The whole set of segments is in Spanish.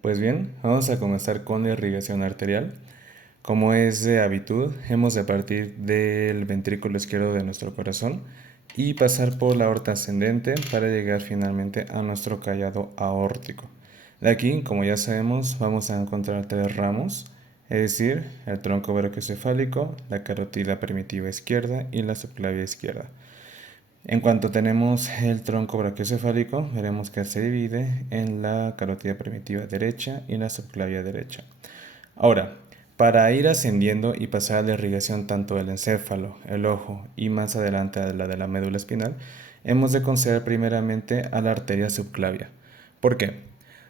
Pues bien, vamos a comenzar con la irrigación arterial. Como es de habitud, hemos de partir del ventrículo izquierdo de nuestro corazón y pasar por la aorta ascendente para llegar finalmente a nuestro callado aórtico. De aquí, como ya sabemos, vamos a encontrar tres ramos, es decir, el tronco brachiocefálico, la carótida primitiva izquierda y la subclavia izquierda. En cuanto tenemos el tronco brachiocefálico, veremos que se divide en la carótida primitiva derecha y la subclavia derecha. Ahora, para ir ascendiendo y pasar a la irrigación tanto del encéfalo, el ojo y más adelante a la de la médula espinal, hemos de considerar primeramente a la arteria subclavia. ¿Por qué?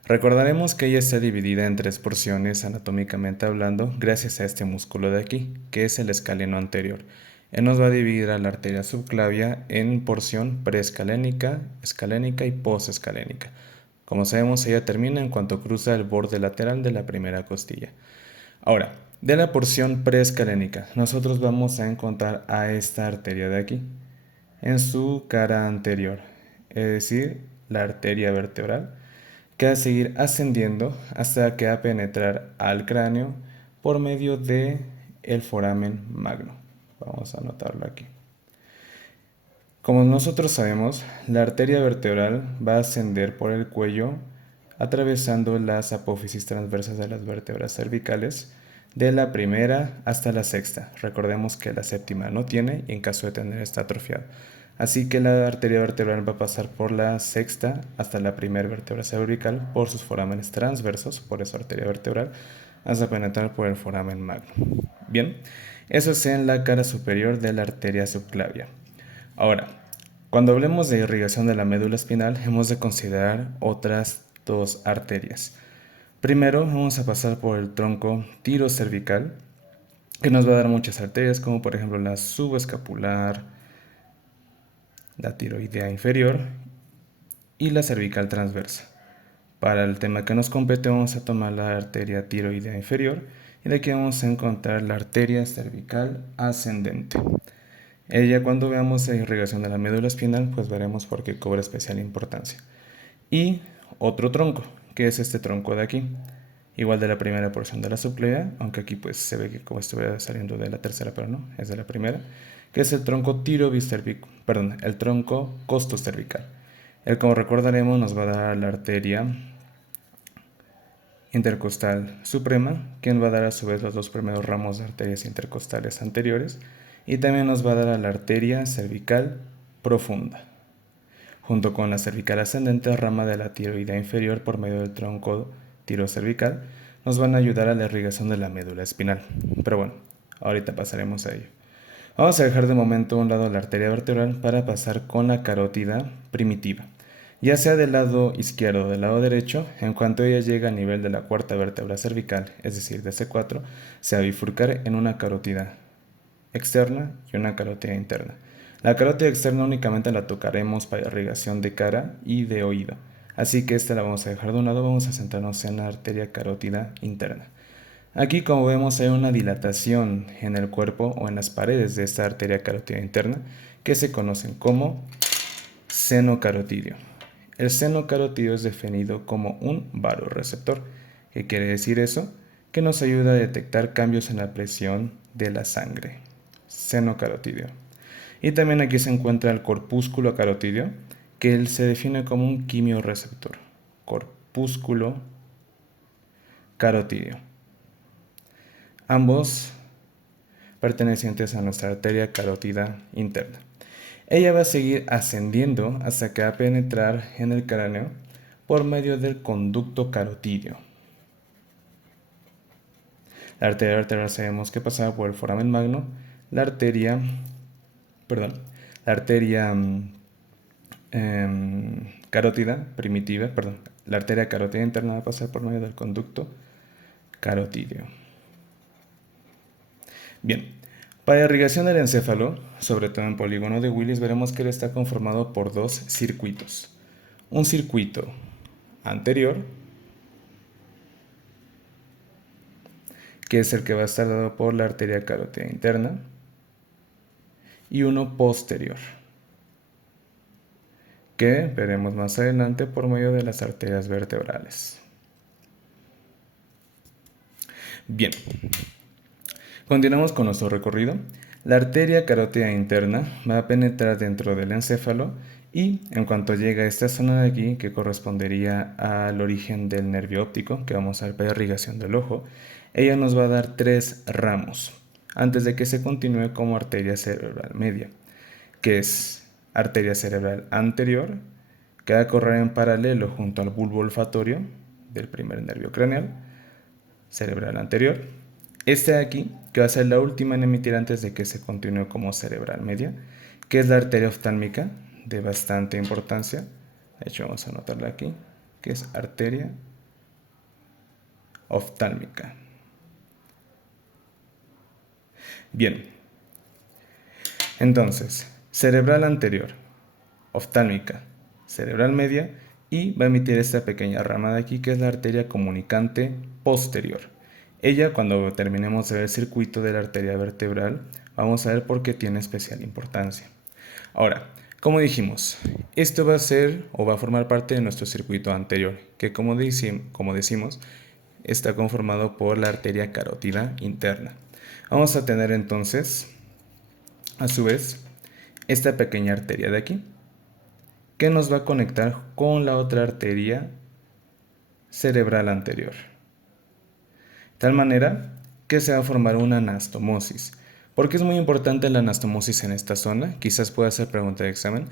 Recordaremos que ella está dividida en tres porciones anatómicamente hablando gracias a este músculo de aquí, que es el escaleno anterior. Él nos va a dividir a la arteria subclavia en porción preescalénica, escalénica y posescalénica. Como sabemos, ella termina en cuanto cruza el borde lateral de la primera costilla. Ahora, de la porción preescalénica, nosotros vamos a encontrar a esta arteria de aquí, en su cara anterior, es decir, la arteria vertebral, que va a seguir ascendiendo hasta que va a penetrar al cráneo por medio de el foramen magno. Vamos a anotarlo aquí. Como nosotros sabemos, la arteria vertebral va a ascender por el cuello atravesando las apófisis transversas de las vértebras cervicales de la primera hasta la sexta. Recordemos que la séptima no tiene y en caso de tener está atrofiada. Así que la arteria vertebral va a pasar por la sexta hasta la primera vértebra cervical por sus forámenes transversos, por eso arteria vertebral, hasta penetrar por el foramen magno. Bien, eso es en la cara superior de la arteria subclavia. Ahora, cuando hablemos de irrigación de la médula espinal, hemos de considerar otras dos arterias. Primero, vamos a pasar por el tronco tirocervical, que nos va a dar muchas arterias, como por ejemplo la subescapular, la tiroidea inferior y la cervical transversa. Para el tema que nos compete, vamos a tomar la arteria tiroidea inferior y de aquí vamos a encontrar la arteria cervical ascendente. Ella, cuando veamos la irrigación de la médula espinal, pues veremos por qué cobra especial importancia. Y otro tronco, que es este tronco de aquí, igual de la primera porción de la subclavia, aunque aquí pues se ve que como estuviera saliendo de la tercera, pero no, es de la primera, que es el tronco tirobicervical, perdón, el tronco costocervical. El, como recordaremos, nos va a dar la arteria intercostal suprema, quien va a dar a su vez los dos primeros ramos de arterias intercostales anteriores, y también nos va a dar a la arteria cervical profunda, junto con la cervical ascendente, rama de la tiroidea inferior por medio del tronco tirocervical, nos van a ayudar a la irrigación de la médula espinal. Pero bueno, ahorita pasaremos a ello. Vamos a dejar de momento a un lado la arteria vertebral para pasar con la carótida primitiva. Ya sea del lado izquierdo o del lado derecho, en cuanto ella llega al nivel de la cuarta vértebra cervical, es decir, de C4, se va a bifurcar en una carótida externa y una carótida interna. La carótida externa únicamente la tocaremos para irrigación de cara y de oído, así que esta la vamos a dejar de un lado, vamos a centrarnos en la arteria carótida interna. Aquí, como vemos, hay una dilatación en el cuerpo o en las paredes de esta arteria carótida interna que se conocen como seno carotidio. El seno carotidio es definido como un varoreceptor. ¿Qué quiere decir eso? Que nos ayuda a detectar cambios en la presión de la sangre. Seno carotidio. Y también aquí se encuentra el corpúsculo carotidio, que él se define como un quimioreceptor. Corpúsculo carotidio. Ambos pertenecientes a nuestra arteria carótida interna. Ella va a seguir ascendiendo hasta que va a penetrar en el cráneo por medio del conducto carotidio. La arteria vertebral sabemos que pasaba por el foramen magno, la arteria, perdón, la arteria carótida primitiva, perdón, la arteria carótida interna va a pasar por medio del conducto carotidio. Bien, para irrigación del encéfalo, sobre todo en polígono de Willis, veremos que él está conformado por dos circuitos. Un circuito anterior, que es el que va a estar dado por la arteria carótida interna, y uno posterior, que veremos más adelante por medio de las arterias vertebrales. Bien, continuamos con nuestro recorrido. La arteria carótida interna va a penetrar dentro del encéfalo y en cuanto llega a esta zona de aquí, que correspondería al origen del nervio óptico, que vamos a ver para irrigación del ojo, ella nos va a dar 3 ramos, antes de que se continúe como arteria cerebral media, que es arteria cerebral anterior, que va a correr en paralelo junto al bulbo olfatorio del primer nervio craneal, cerebral anterior. Este de aquí, que va a ser la última en emitir antes de que se continúe como cerebral media, que es la arteria oftálmica, de bastante importancia. De hecho, vamos a anotarla aquí, que es arteria oftálmica. Bien, entonces, cerebral anterior, oftálmica, cerebral media, y va a emitir esta pequeña rama de aquí, que es la arteria comunicante posterior. Ella, cuando terminemos de ver el circuito de la arteria vertebral, vamos a ver por qué tiene especial importancia. Ahora, como dijimos, esto va a ser o va a formar parte de nuestro circuito anterior, que como decimos, está conformado por la arteria carótida interna. Vamos a tener entonces, a su vez, esta pequeña arteria de aquí, que nos va a conectar con la otra arteria cerebral anterior. De tal manera que se va a formar una anastomosis. ¿Por qué es muy importante la anastomosis en esta zona? Quizás pueda ser pregunta de examen.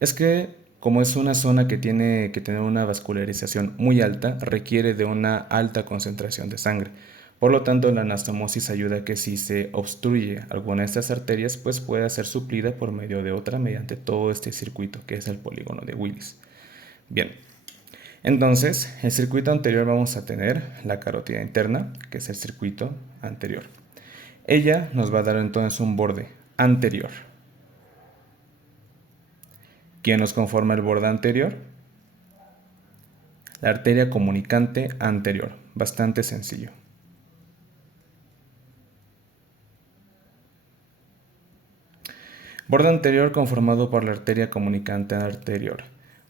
Es que como es una zona que tiene que tener una vascularización muy alta, requiere de una alta concentración de sangre. Por lo tanto, la anastomosis ayuda a que si se obstruye alguna de estas arterias, pues pueda ser suplida por medio de otra mediante todo este circuito que es el polígono de Willis. Bien. Entonces, el circuito anterior vamos a tener la carótida interna, que es el circuito anterior. Ella nos va a dar entonces un borde anterior. ¿Quién nos conforma el borde anterior? La arteria comunicante anterior. Bastante sencillo. Borde anterior conformado por la arteria comunicante anterior.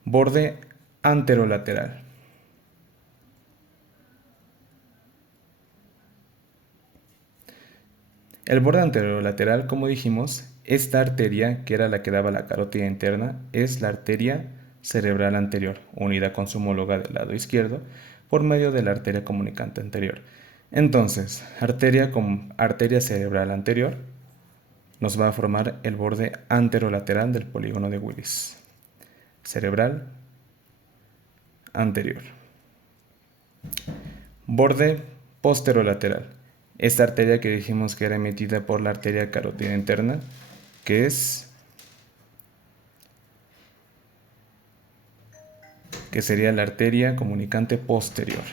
Borde anterolateral. El borde anterolateral, como dijimos, esta arteria, que era la que daba la carótida interna, es la arteria cerebral anterior, unida con su homóloga del lado izquierdo, por medio de la arteria comunicante anterior. Entonces, arteria cerebral anterior nos va a formar el borde anterolateral del polígono de Willis. Cerebral anterior. Borde posterolateral. Esta arteria que dijimos que era emitida por la arteria carótida interna, que sería la arteria comunicante posterior.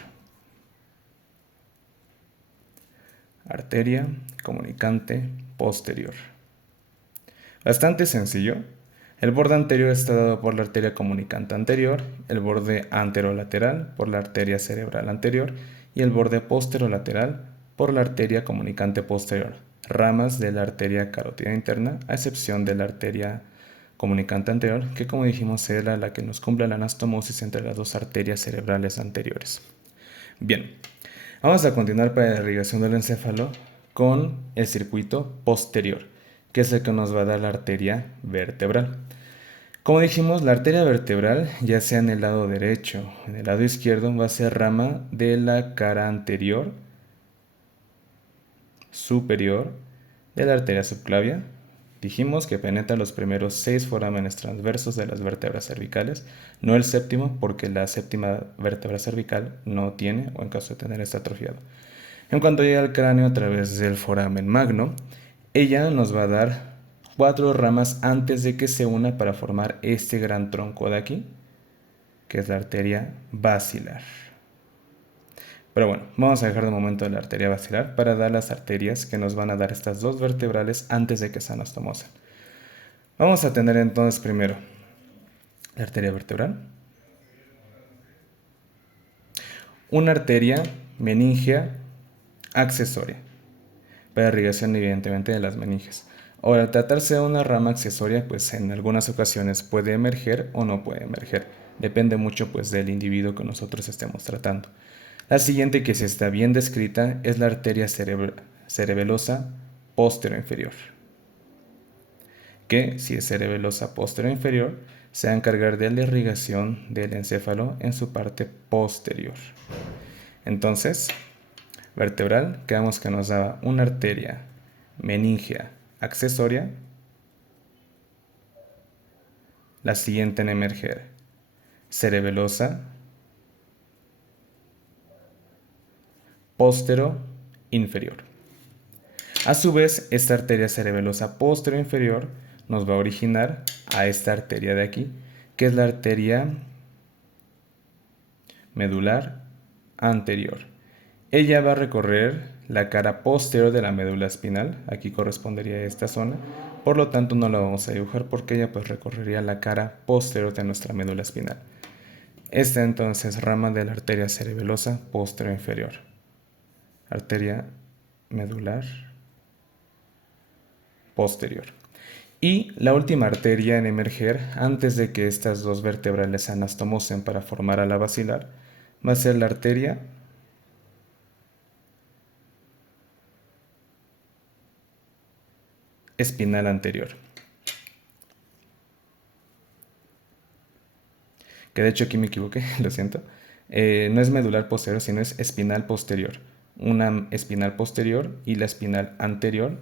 Arteria comunicante posterior. Bastante sencillo. El borde anterior está dado por la arteria comunicante anterior, el borde anterolateral por la arteria cerebral anterior y el borde posterolateral por la arteria comunicante posterior, ramas de la arteria carótida interna, a excepción de la arteria comunicante anterior, que como dijimos era la que nos cumple la anastomosis entre las dos arterias cerebrales anteriores. Bien, vamos a continuar para la irrigación del encéfalo con el circuito posterior, que es el que nos va a dar la arteria vertebral. Como dijimos, la arteria vertebral, ya sea en el lado derecho o en el lado izquierdo, va a ser rama de la cara anterior superior de la arteria subclavia. Dijimos que penetra los primeros 6 forámenes transversos de las vértebras cervicales, no el séptimo, porque la séptima vértebra cervical no tiene, o en caso de tener, está atrofiado. En cuanto llega al cráneo a través del foramen magno, ella nos va a dar 4 ramas antes de que se una para formar este gran tronco de aquí, que es la arteria basilar. Pero bueno, vamos a dejar de momento la arteria basilar para dar las arterias que nos van a dar estas dos vertebrales antes de que se anastomosen. Vamos a tener entonces primero la arteria vertebral, una arteria meningea accesoria, para irrigación evidentemente de las meninges. Ahora, al tratarse de una rama accesoria, pues en algunas ocasiones puede emerger o no puede emerger. Depende mucho pues del individuo que nosotros estemos tratando. La siguiente, que sí está bien descrita, es la arteria cerebelosa posterior inferior, que si es cerebelosa posterior inferior, se va a encargar de la irrigación del encéfalo en su parte posterior. Entonces, vertebral, quedamos que nos daba una arteria meningea accesoria, la siguiente en emerger, cerebelosa postero inferior. A su vez, esta arteria cerebelosa postero inferior nos va a originar a esta arteria de aquí, que es la arteria medular anterior. Ella va a recorrer la cara posterior de la médula espinal, aquí correspondería a esta zona, por lo tanto no la vamos a dibujar porque ella pues recorrería la cara posterior de nuestra médula espinal. Esta entonces rama de la arteria cerebelosa posterior inferior. Arteria medular posterior. Y la última arteria en emerger, antes de que estas dos vertebrales se anastomosen para formar a la basilar, va a ser la arteria espinal anterior. Que de hecho aquí me equivoqué, lo siento. No es medular posterior, sino es espinal posterior. Una espinal posterior y la espinal anterior,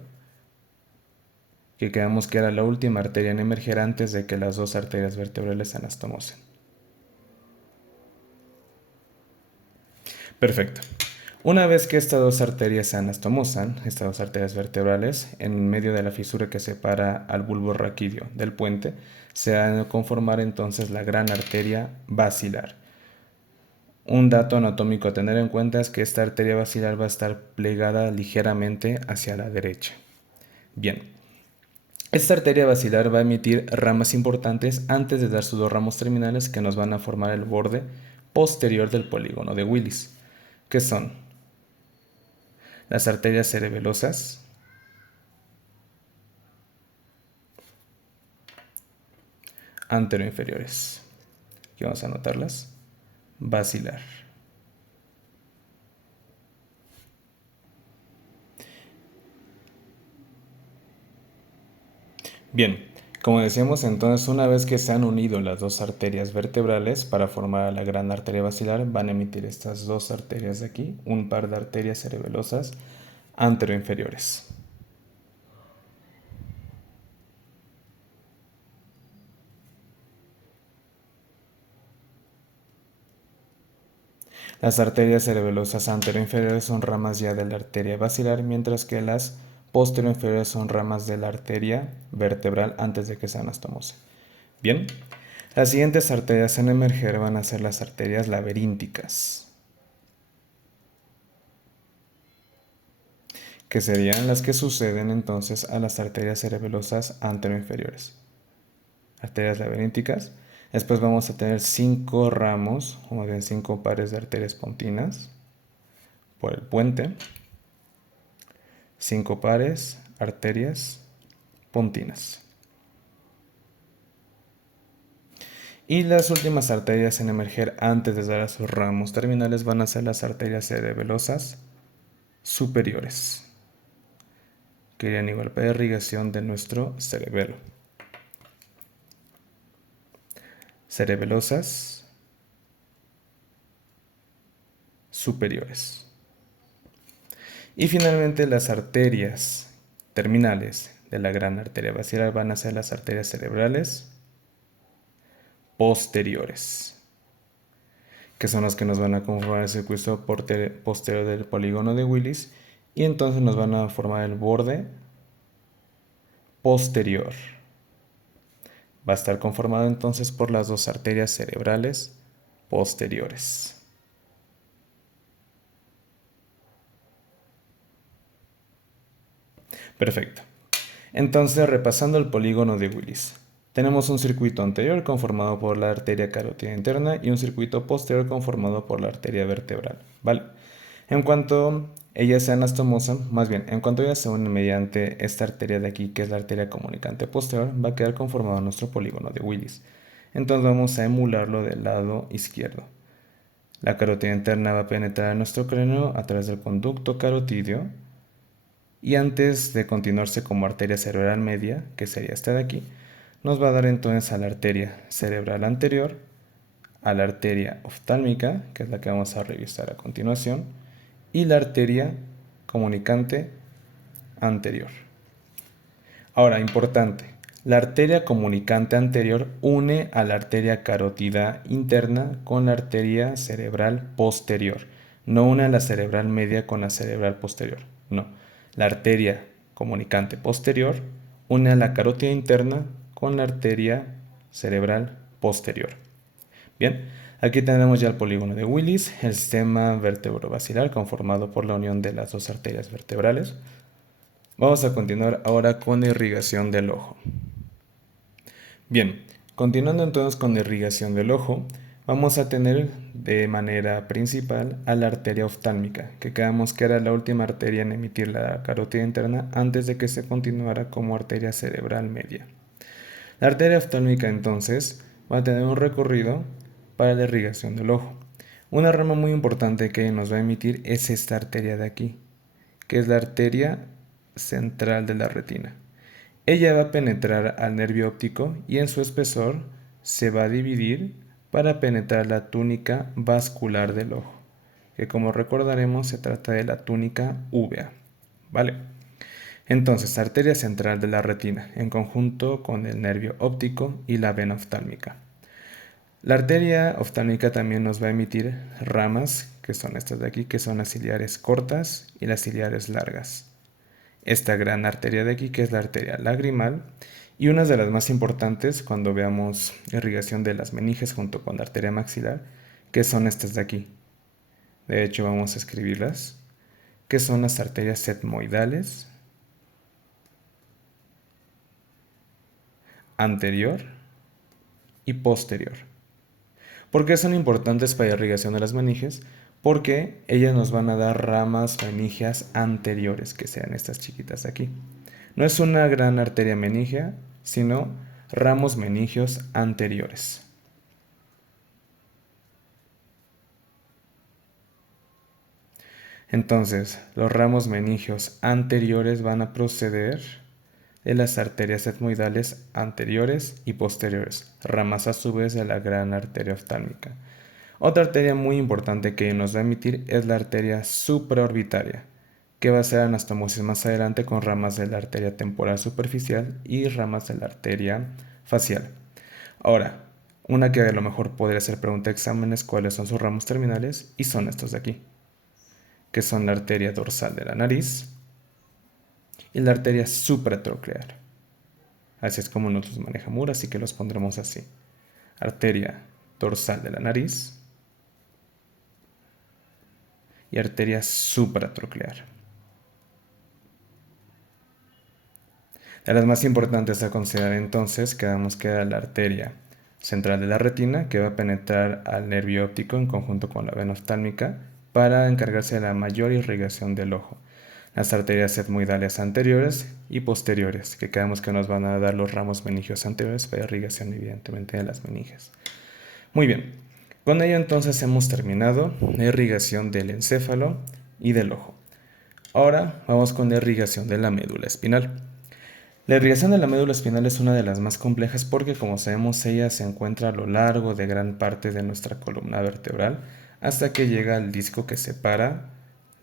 que quedamos que era la última arteria en emerger antes de que las dos arterias vertebrales se anastomosen. Perfecto. Una vez que estas dos arterias se anastomosan, estas dos arterias vertebrales, en medio de la fisura que separa al bulbo raquídeo del puente, se va a conformar entonces la gran arteria basilar. Un dato anatómico a tener en cuenta es que esta arteria basilar va a estar plegada ligeramente hacia la derecha. Bien, esta arteria basilar va a emitir ramas importantes antes de dar sus dos ramos terminales que nos van a formar el borde posterior del polígono de Willis, que son las arterias cerebelosas, anteroinferiores. Aquí vamos a anotarlas. Basilar. Bien, como decíamos entonces, una vez que se han unido las dos arterias vertebrales para formar la gran arteria basilar, van a emitir estas dos arterias de aquí, un par de arterias cerebelosas anteroinferiores. Las arterias cerebelosas anteroinferiores son ramas ya de la arteria basilar, mientras que las posteroinferiores son ramas de la arteria vertebral antes de que se anastomose. Bien, las siguientes arterias en emerger van a ser las arterias laberínticas, que serían las que suceden entonces a las arterias cerebelosas anteroinferiores. Arterias laberínticas. Después vamos a tener 5 ramos, o bien 5 pares de arterias pontinas por el puente. 5 pares arterias pontinas. Y las últimas arterias en emerger antes de dar a sus ramos terminales van a ser las arterias cerebelosas superiores, que irían igual para irrigación de nuestro cerebelo. Cerebelosas superiores. Y finalmente las arterias terminales de la gran arteria basilar van a ser las arterias cerebrales posteriores, que son las que nos van a conformar el circuito posterior del polígono de Willis, y entonces nos van a formar el borde posterior. Va a estar conformado entonces por las dos arterias cerebrales posteriores. Perfecto. Entonces, repasando el polígono de Willis, tenemos un circuito anterior conformado por la arteria carótida interna y un circuito posterior conformado por la arteria vertebral. ¿Vale? En cuanto ellas se anastomosan, más bien, en cuanto ellas se unen mediante esta arteria de aquí, que es la arteria comunicante posterior, va a quedar conformado nuestro polígono de Willis. Entonces vamos a emularlo del lado izquierdo. La carótida interna va a penetrar en nuestro cráneo a través del conducto carotídeo y antes de continuarse como arteria cerebral media, que sería esta de aquí, nos va a dar entonces a la arteria cerebral anterior, a la arteria oftálmica, que es la que vamos a revisar a continuación, y la arteria comunicante anterior. Ahora, importante, la arteria comunicante anterior une a la arteria carótida interna con la arteria cerebral posterior. No une a la cerebral media con la cerebral posterior. No. La arteria comunicante posterior une a la carótida interna con la arteria cerebral posterior. Bien, aquí tenemos ya el polígono de Willis, el sistema vertebrovascular conformado por la unión de las dos arterias vertebrales. Vamos a continuar ahora con la irrigación del ojo. Bien, continuando entonces con la irrigación del ojo, vamos a tener de manera principal a la arteria oftálmica, que quedamos que era la última arteria en emitir la carótida interna antes de que se continuara como arteria cerebral media. La arteria oftálmica entonces va a tener un recorrido para la irrigación del ojo. Una rama muy importante que nos va a emitir es esta arteria de aquí, que es la arteria central de la retina. Ella va a penetrar al nervio óptico y en su espesor se va a dividir para penetrar la túnica vascular del ojo, que como recordaremos se trata de la túnica uvea. ¿Vale? Entonces, arteria central de la retina, en conjunto con el nervio óptico y la vena oftálmica. La arteria oftálmica también nos va a emitir ramas, que son estas de aquí, que son las ciliares cortas y las ciliares largas. Esta gran arteria de aquí, que es la arteria lagrimal, y una de las más importantes cuando veamos irrigación de las meninges junto con la arteria maxilar, que son estas de aquí. De hecho, vamos a escribirlas, que son las arterias etmoidales, anterior y posterior. ¿Por qué son importantes para la irrigación de las meninges? Porque ellas nos van a dar ramas meningeas anteriores, que sean estas chiquitas de aquí. No es una gran arteria meningea, sino ramos meningios anteriores. Entonces, los ramos meningios anteriores van a proceder de las arterias etmoidales anteriores y posteriores, ramas a su vez de la gran arteria oftálmica. Otra arteria muy importante que nos va a emitir es la arteria supraorbitaria, que va a ser anastomosis más adelante con ramas de la arteria temporal superficial y ramas de la arteria facial. Ahora, una que a lo mejor podría ser pregunta de exámenes, ¿cuáles son sus ramos terminales? Y son estos de aquí, que son la arteria dorsal de la nariz y la arteria supratroclear. Así es como nosotros manejamos, así que los pondremos así. Arteria dorsal de la nariz y arteria supratroclear. De las más importantes a considerar entonces, quedamos que era la arteria central de la retina, que va a penetrar al nervio óptico en conjunto con la vena oftálmica para encargarse de la mayor irrigación del ojo. Las arterias etmoidales anteriores y posteriores, que quedamos que nos van a dar los ramos meningios anteriores para irrigación evidentemente de las meninges. Muy bien, con ello entonces hemos terminado la irrigación del encéfalo y del ojo. Ahora vamos con la irrigación de la médula espinal. La irrigación de la médula espinal es una de las más complejas porque, como sabemos, ella se encuentra a lo largo de gran parte de nuestra columna vertebral hasta que llega al disco que separa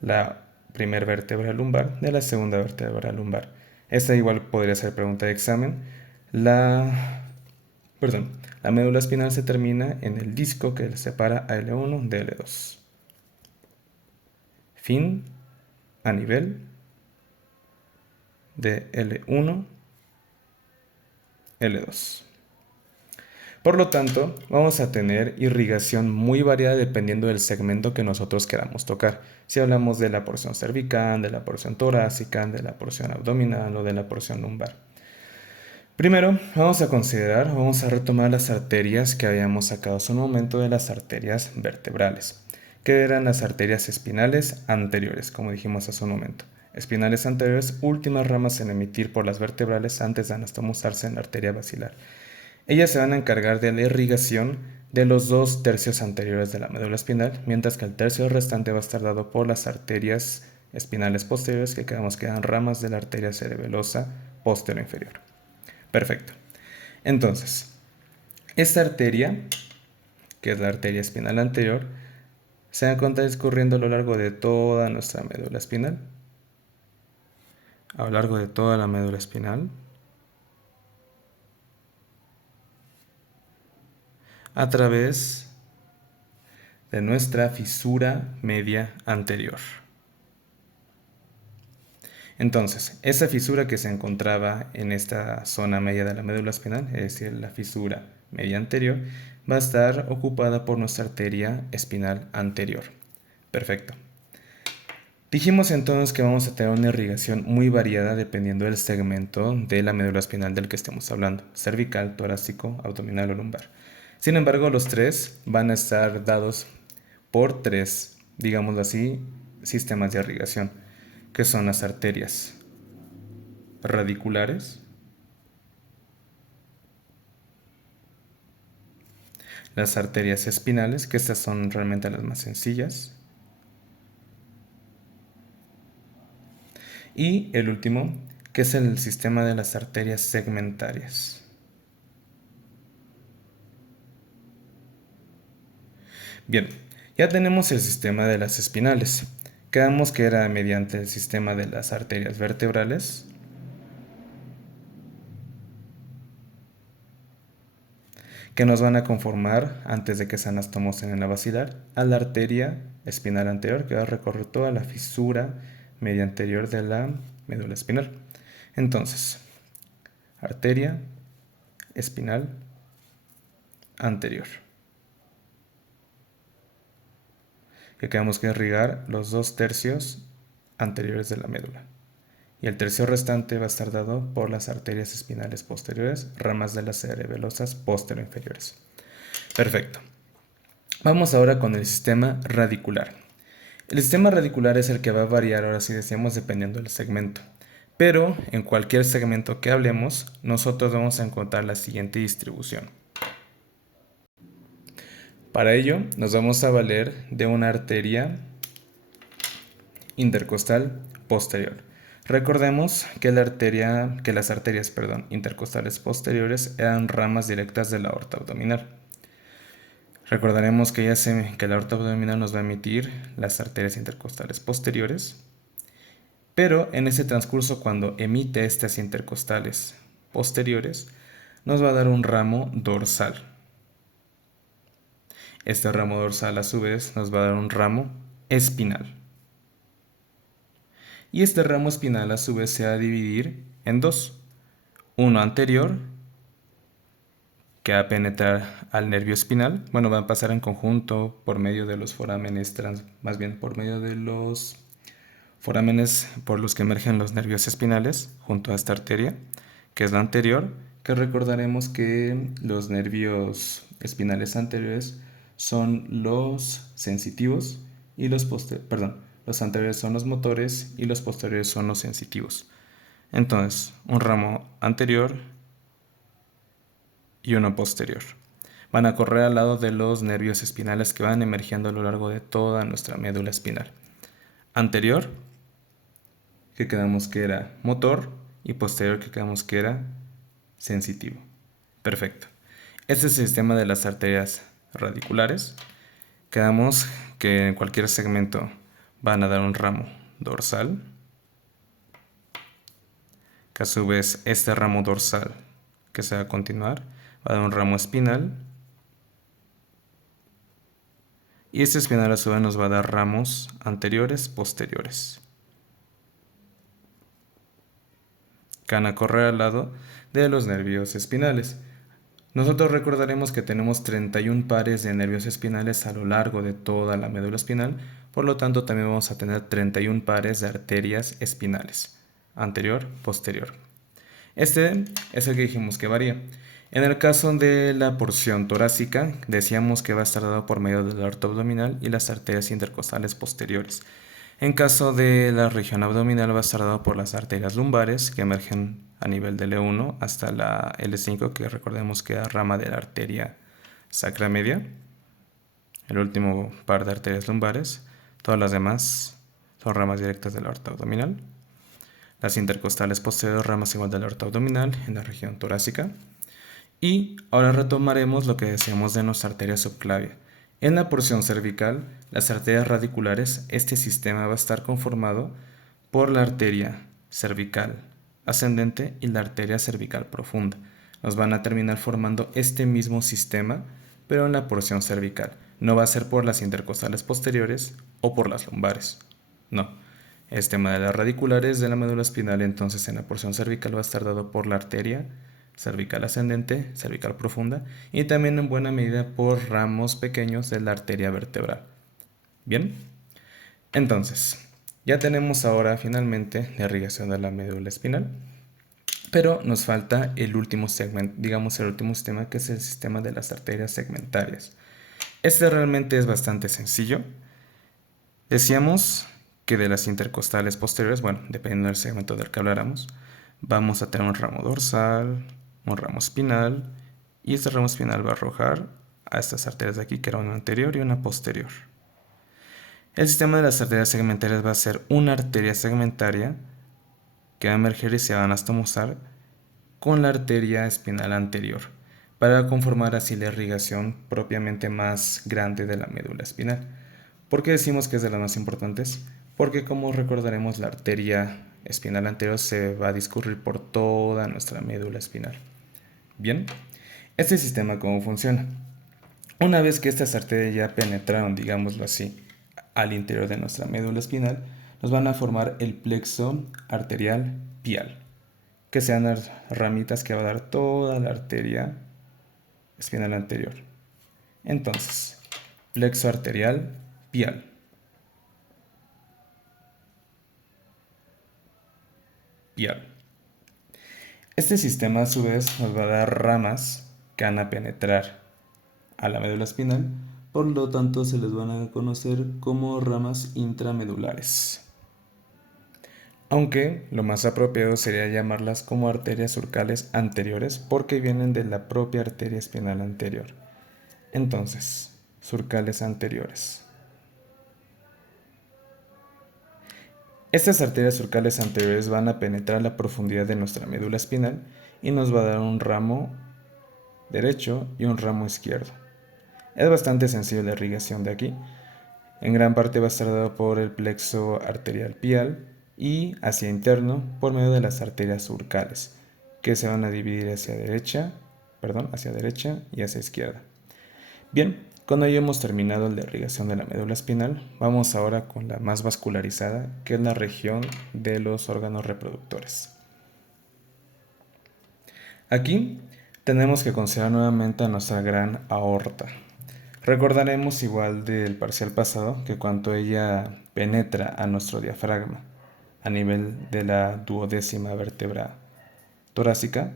la primera vértebra lumbar de la segunda vértebra lumbar. Esta igual podría ser pregunta de examen. La médula espinal se termina en el disco que separa a L1 de L2. Fin a nivel de L1, L2. Por lo tanto, vamos a tener irrigación muy variada dependiendo del segmento que nosotros queramos tocar. Si hablamos de la porción cervical, de la porción torácica, de la porción abdominal o de la porción lumbar. Primero, vamos a retomar las arterias que habíamos sacado hace un momento de las arterias vertebrales, que eran las arterias espinales anteriores, como dijimos hace un momento. Espinales anteriores, últimas ramas en emitir por las vertebrales antes de anastomosarse en la arteria basilar. Ellas se van a encargar de la irrigación de los 2 tercios anteriores de la médula espinal, mientras que el tercio restante va a estar dado por las arterias espinales posteriores, que quedan ramas de la arteria cerebelosa posterior inferior. Perfecto. Entonces, esta arteria, que es la arteria espinal anterior, se encuentra discurriendo a lo largo de toda nuestra médula espinal. A lo largo de toda la médula espinal, a través de nuestra fisura media anterior. Entonces, esa fisura que se encontraba en esta zona media de la médula espinal, es decir, la fisura media anterior, va a estar ocupada por nuestra arteria espinal anterior. Perfecto. Dijimos entonces que vamos a tener una irrigación muy variada dependiendo del segmento de la médula espinal del que estemos hablando: cervical, torácico, abdominal o lumbar. Sin embargo, los tres van a estar dados por tres, digámoslo así, sistemas de irrigación, que son las arterias radiculares, las arterias espinales, que estas son realmente las más sencillas, y el último, que es el sistema de las arterias segmentarias. Bien, ya tenemos el sistema de las espinales. Quedamos que era mediante el sistema de las arterias vertebrales, que nos van a conformar, antes de que se anastomosen en la basilar, a la arteria espinal anterior, que va a recorrer toda la fisura media anterior de la médula espinal. Entonces, arteria espinal anterior, que tenemos que irrigar los 2 tercios anteriores de la médula. Y el tercio restante va a estar dado por las arterias espinales posteriores, ramas de las cerebelosas posterior-inferiores. Perfecto. Vamos ahora con el sistema radicular. El sistema radicular es el que va a variar, ahora sí decíamos, dependiendo del segmento. Pero en cualquier segmento que hablemos, nosotros vamos a encontrar la siguiente distribución. Para ello, nos vamos a valer de una arteria intercostal posterior. Recordemos que las arterias intercostales posteriores eran ramas directas de la aorta abdominal. Recordaremos que la aorta abdominal nos va a emitir las arterias intercostales posteriores, pero en ese transcurso, cuando emite estas intercostales posteriores, nos va a dar un ramo dorsal. Este ramo dorsal, a su vez, nos va a dar un ramo espinal. Y este ramo espinal, a su vez, se va a dividir en dos: uno anterior, que va a penetrar al nervio espinal. Bueno, va a pasar en conjunto por medio de los forámenes, por medio de los forámenes por los que emergen los nervios espinales junto a esta arteria, que es la anterior, que recordaremos que los nervios espinales anteriores son los sensitivos y los anteriores son los motores y los posteriores son los sensitivos. Entonces, un ramo anterior y uno posterior van a correr al lado de los nervios espinales que van emergiendo a lo largo de toda nuestra médula espinal. Anterior, que quedamos que era motor, y posterior, que quedamos que era sensitivo. Perfecto. Este es el sistema de las arterias radiculares. Quedamos que en cualquier segmento van a dar un ramo dorsal, que a su vez este ramo dorsal que se va a continuar va a dar un ramo espinal, y este espinal a su vez nos va a dar ramos anteriores, posteriores, que van a correr al lado de los nervios espinales. Nosotros recordaremos que tenemos 31 pares de nervios espinales a lo largo de toda la médula espinal, por lo tanto también vamos a tener 31 pares de arterias espinales, anterior, posterior. Este es el que dijimos que varía. En el caso de la porción torácica, decíamos que va a estar dado por medio del aorta abdominal y las arterias intercostales posteriores. En caso de la región abdominal, va a estar dado por las arterias lumbares, que emergen a nivel del L1 hasta la L5, que recordemos que es rama de la arteria sacra media, el último par de arterias lumbares, todas las demás son ramas directas de la aorta abdominal. Las intercostales posteriores, ramas igual de la aorta abdominal en la región torácica. Y ahora retomaremos lo que decíamos de nuestra arteria subclavia. En la porción cervical, las arterias radiculares, este sistema va a estar conformado por la arteria cervical ascendente y la arteria cervical profunda. Nos van a terminar formando este mismo sistema, pero en la porción cervical. No va a ser por las intercostales posteriores o por las lumbares. No. El tema de las radiculares de la médula espinal, entonces en la porción cervical va a estar dado por la arteria cervical ascendente, cervical profunda, y también en buena medida por ramos pequeños de la arteria vertebral. Bien, entonces, ya tenemos ahora finalmente la irrigación de la médula espinal, pero nos falta el último segmento, digamos el último sistema, que es el sistema de las arterias segmentarias. Este realmente es bastante sencillo. Decíamos que de las intercostales posteriores, bueno, dependiendo del segmento del que habláramos, vamos a tener un ramo dorsal, un ramo espinal, y este ramo espinal va a arrojar a estas arterias de aquí, que era una anterior y una posterior. El sistema de las arterias segmentarias va a ser una arteria segmentaria que va a emerger y se va a anastomosar con la arteria espinal anterior, para conformar así la irrigación propiamente más grande de la médula espinal. ¿Por qué decimos que es de las más importantes? Porque, como recordaremos, la arteria espinal anterior se va a discurrir por toda nuestra médula espinal. Bien, este sistema, ¿cómo funciona? Una vez que estas arterias ya penetraron, digámoslo así, al interior de nuestra médula espinal, nos van a formar el plexo arterial pial, que sean las ramitas que va a dar toda la arteria espinal anterior. Entonces, plexo arterial pial. Pial. Este sistema a su vez nos va a dar ramas que van a penetrar a la médula espinal, por lo tanto se les van a conocer como ramas intramedulares. Aunque lo más apropiado sería llamarlas como arterias surcales anteriores, porque vienen de la propia arteria espinal anterior. Entonces, surcales anteriores. Estas arterias surcales anteriores van a penetrar la profundidad de nuestra médula espinal y nos va a dar un ramo derecho y un ramo izquierdo. Es bastante sencillo la irrigación de aquí. En gran parte va a estar dado por el plexo arterial pial y hacia interno por medio de las arterias surcales, que se van a dividir hacia derecha y hacia izquierda. Bien, cuando ya hemos terminado la irrigación de la médula espinal, vamos ahora con la más vascularizada, que es la región de los órganos reproductores. Aquí tenemos que considerar nuevamente a nuestra gran aorta. Recordaremos igual del parcial pasado que cuando ella penetra a nuestro diafragma a nivel de la duodécima vértebra torácica,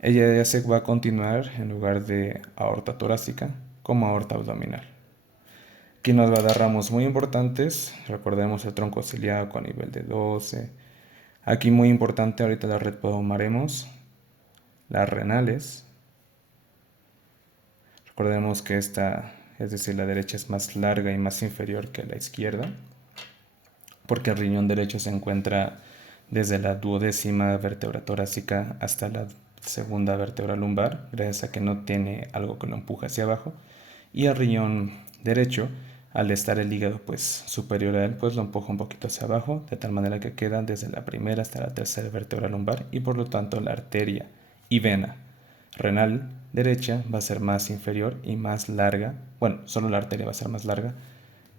ella ya se va a continuar en lugar de aorta torácica como aorta abdominal. Aquí nos va a dar ramos muy importantes, recordemos el tronco ciliaco a nivel de 12. Aquí muy importante, ahorita la retomaremos, las renales. Recordemos que esta, es decir, la derecha es más larga y más inferior que la izquierda, porque el riñón derecho se encuentra desde la duodécima vértebra torácica hasta la segunda vértebra lumbar, gracias a que no tiene algo que lo empuja hacia abajo, y el riñón derecho, al estar el hígado pues superior a él, pues lo empuja un poquito hacia abajo, de tal manera que queda desde la primera hasta la tercera vértebra lumbar, y por lo tanto la arteria y vena renal derecha va a ser más inferior y más larga, bueno, solo la arteria va a ser más larga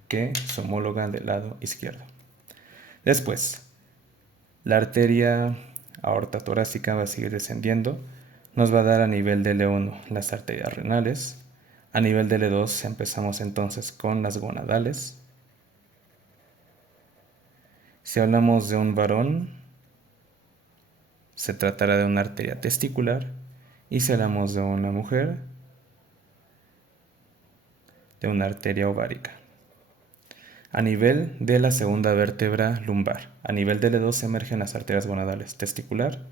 que su homóloga del lado izquierdo. Después, la arteria aorta torácica va a seguir descendiendo, nos va a dar a nivel de L1 las arterias renales, a nivel de L2 empezamos entonces con las gonadales. Si hablamos de un varón, se tratará de una arteria testicular, y si hablamos de una mujer, de una arteria ovárica. A nivel de la segunda vértebra lumbar, a nivel de L2 emergen las arterias gonadales testicular,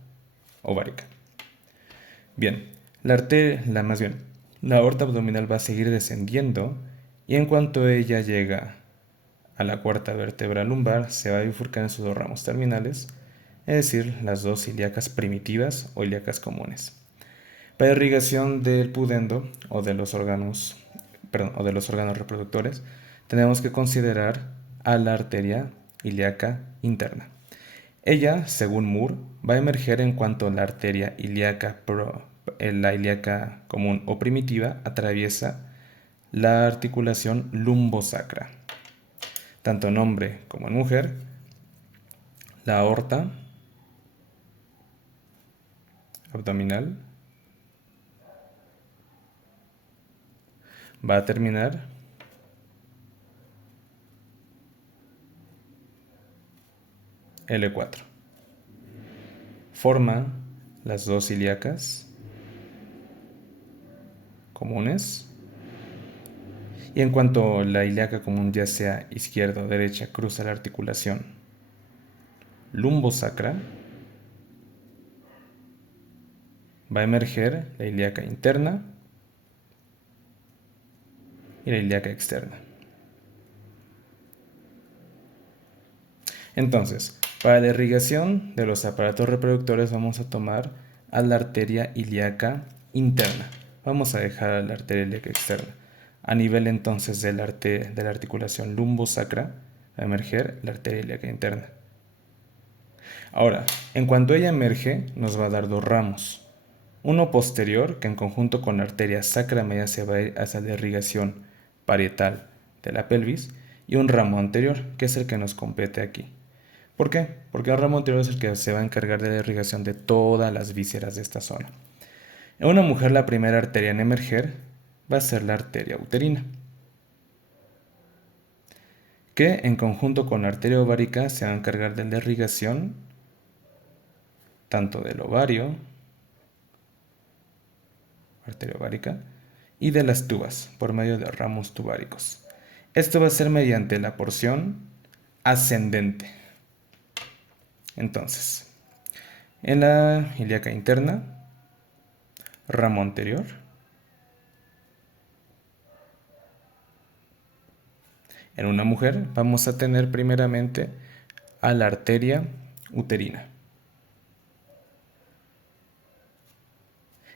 ovárica. Bien, La aorta abdominal va a seguir descendiendo y en cuanto ella llega a la cuarta vértebra lumbar, se va a bifurcar en sus dos ramos terminales, es decir, las dos ilíacas primitivas o ilíacas comunes. Para irrigación del pudendo o de los órganos, o de los órganos reproductores, tenemos que considerar a la arteria ilíaca interna. Ella, según Moore, va a emerger en cuanto la arteria ilíaca la ilíaca común o primitiva atraviesa la articulación lumbosacra. Tanto en hombre como en mujer, la aorta abdominal va a terminar L4. Forma las dos ilíacas comunes. Y en cuanto la ilíaca común, ya sea izquierda o derecha, cruza la articulación lumbosacra, va a emerger la ilíaca interna y la ilíaca externa. Entonces, para la irrigación de los aparatos reproductores vamos a tomar a la arteria ilíaca interna. Vamos a dejar a la arteria ilíaca externa. A nivel entonces de la articulación lumbosacra va a emerger la arteria ilíaca interna. Ahora, en cuanto ella emerge, nos va a dar dos ramos. Uno posterior, que en conjunto con la arteria sacra media se va a ir hacia la irrigación parietal de la pelvis, y un ramo anterior, que es el que nos compete aquí. ¿Por qué? Porque el ramo anterior es el que se va a encargar de la irrigación de todas las vísceras de esta zona. En una mujer, la primera arteria en emerger va a ser la arteria uterina, que en conjunto con la arteria ovárica se va a encargar de la irrigación tanto del ovario, arteria ovárica, y de las tubas por medio de ramos tubáricos. Esto va a ser mediante la porción ascendente. Entonces, en la ilíaca interna, ramo anterior, en una mujer vamos a tener primeramente a la arteria uterina.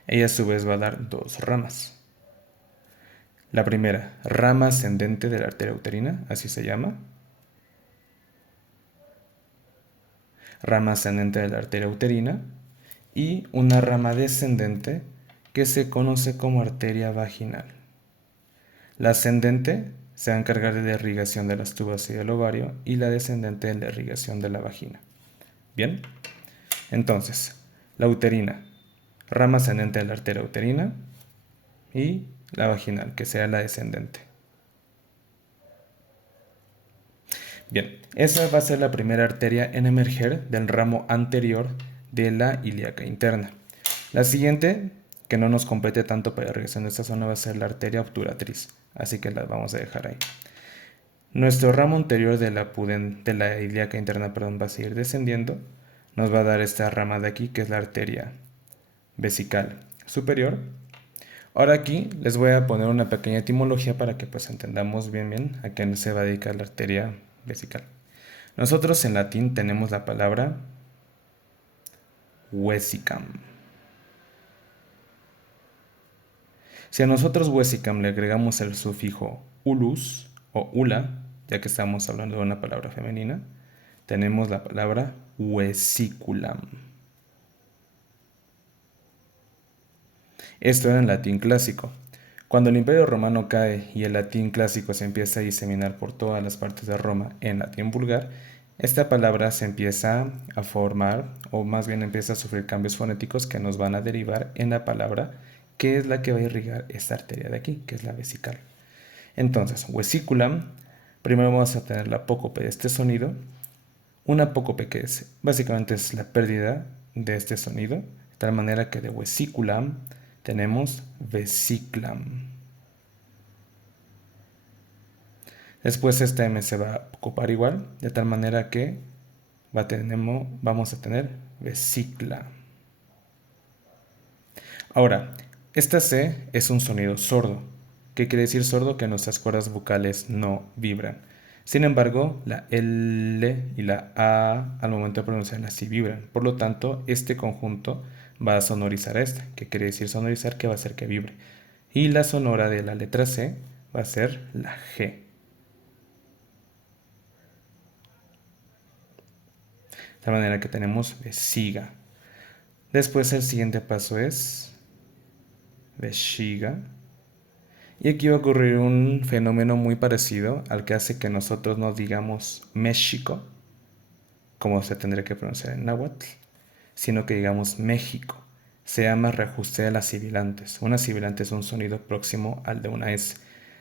Ella a su vez va a dar dos ramas. La primera, rama ascendente de la arteria uterina, así se llama. Rama ascendente de la arteria uterina. Y una rama descendente que se conoce como arteria vaginal. La ascendente se va a encargar de la irrigación de las tubas y del ovario, y la descendente de la irrigación de la vagina. Bien, entonces, la uterina, rama ascendente de la arteria uterina, y la vaginal, que sea la descendente. Bien, esa va a ser la primera arteria en emerger del ramo anterior de la ilíaca interna. La siguiente, que no nos compete tanto para la irrigación de esta zona, va a ser la arteria obturatriz, así que la vamos a dejar ahí. Nuestro ramo anterior de la ilíaca interna, va a seguir descendiendo. Nos va a dar esta rama de aquí, que es la arteria vesical superior. Ahora aquí les voy a poner una pequeña etimología para que pues entendamos bien a qué se va a dedicar la arteria vesical. Nosotros en latín tenemos la palabra vesicam. Si a nosotros vesicam le agregamos el sufijo ulus o ula, ya que estamos hablando de una palabra femenina, tenemos la palabra vesiculum. Esto era en latín clásico. Cuando el Imperio Romano cae y el latín clásico se empieza a diseminar por todas las partes de Roma en latín vulgar, esta palabra se empieza a formar, o más bien empieza a sufrir cambios fonéticos que nos van a derivar en la palabra que es la que va a irrigar esta arteria de aquí, que es la vesical. Entonces, vesiculum, primero vamos a tener la apócope de este sonido. Una apócope que básicamente es la pérdida de este sonido, de tal manera que de vesiculum tenemos vesiclam. Después esta M se va a ocupar igual, de tal manera que vamos a tener vesicla. Ahora, Esta C es un sonido sordo. ¿Qué quiere decir sordo? Que nuestras cuerdas vocales no vibran. Sin embargo, la L y la A al momento de pronunciarla sí vibran. Por lo tanto, este conjunto va a sonorizar a esta. ¿Qué quiere decir sonorizar? Que va a hacer que vibre. Y la sonora de la letra C va a ser la G. De tal manera que tenemos vesiga. Después el siguiente paso es vejiga. Y aquí va a ocurrir un fenómeno muy parecido al que hace que nosotros no digamos México, como se tendría que pronunciar en náhuatl, sino que digamos México. Se llama reajuste de las sibilantes. Una sibilante es un sonido próximo al de una S.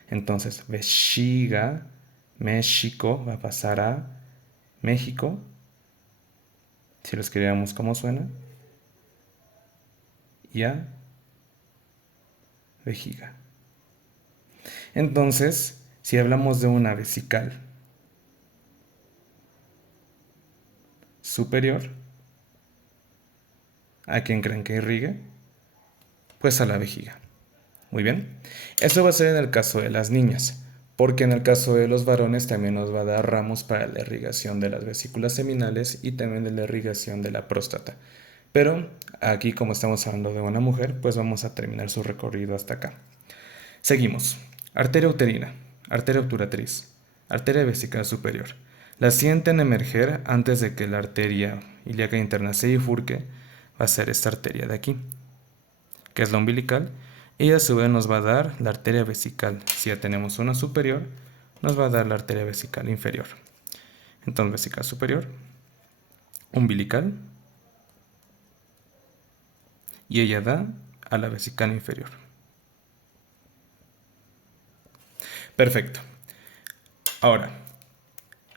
Entonces, vejiga, México, va a pasar a México. Si lo escribiéramos como suena. Y a vejiga. Entonces, si hablamos de una vesical superior, ¿a quién creen que irrigue? Pues a la vejiga. Muy bien. Eso va a ser en el caso de las niñas, porque en el caso de los varones también nos va a dar ramos para la irrigación de las vesículas seminales y también de la irrigación de la próstata. Pero aquí, como estamos hablando de una mujer, pues vamos a terminar su recorrido hasta acá. Seguimos. Arteria uterina, arteria obturatriz, arteria vesical superior. La siguiente en emerger antes de que la arteria ilíaca interna se bifurque va a ser esta arteria de aquí, que es la umbilical, y a su vez nos va a dar la arteria vesical. Si ya tenemos una superior, nos va a dar la arteria vesical inferior. Entonces, vesical superior, umbilical, y ella da a la vesical inferior. Perfecto. Ahora,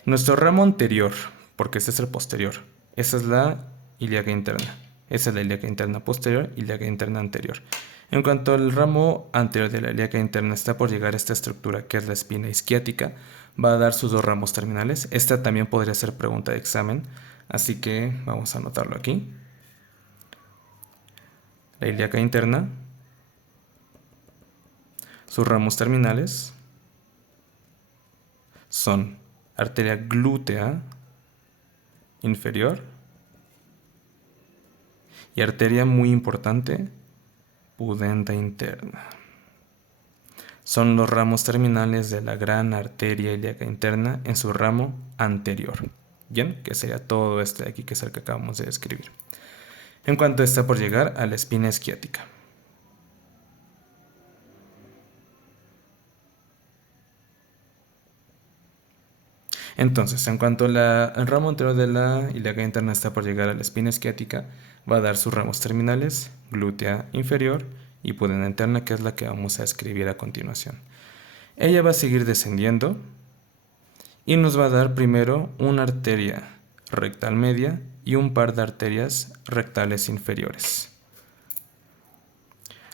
nuestro ramo anterior, porque este es el posterior, esa es la ilíaca interna. Esa es la ilíaca interna posterior y ilíaca interna anterior. En cuanto al ramo anterior de la ilíaca interna está por llegar a esta estructura que es la espina isquiática, va a dar sus dos ramos terminales. Esta también podría ser pregunta de examen, así que vamos a anotarlo aquí. La ilíaca interna, sus ramos terminales son arteria glútea inferior y arteria muy importante, pudenda interna. Son los ramos terminales de la gran arteria ilíaca interna en su ramo anterior. Bien, que sería todo este de aquí, que es el que acabamos de describir. En cuanto está por llegar a la espina isquiática. Entonces, en cuanto el ramo anterior de la ilíaca interna está por llegar a la espina isquiática, va a dar sus ramos terminales, glútea inferior y pudenda interna, que es la que vamos a escribir a continuación. Ella va a seguir descendiendo y nos va a dar primero una arteria rectal media y un par de arterias rectales inferiores.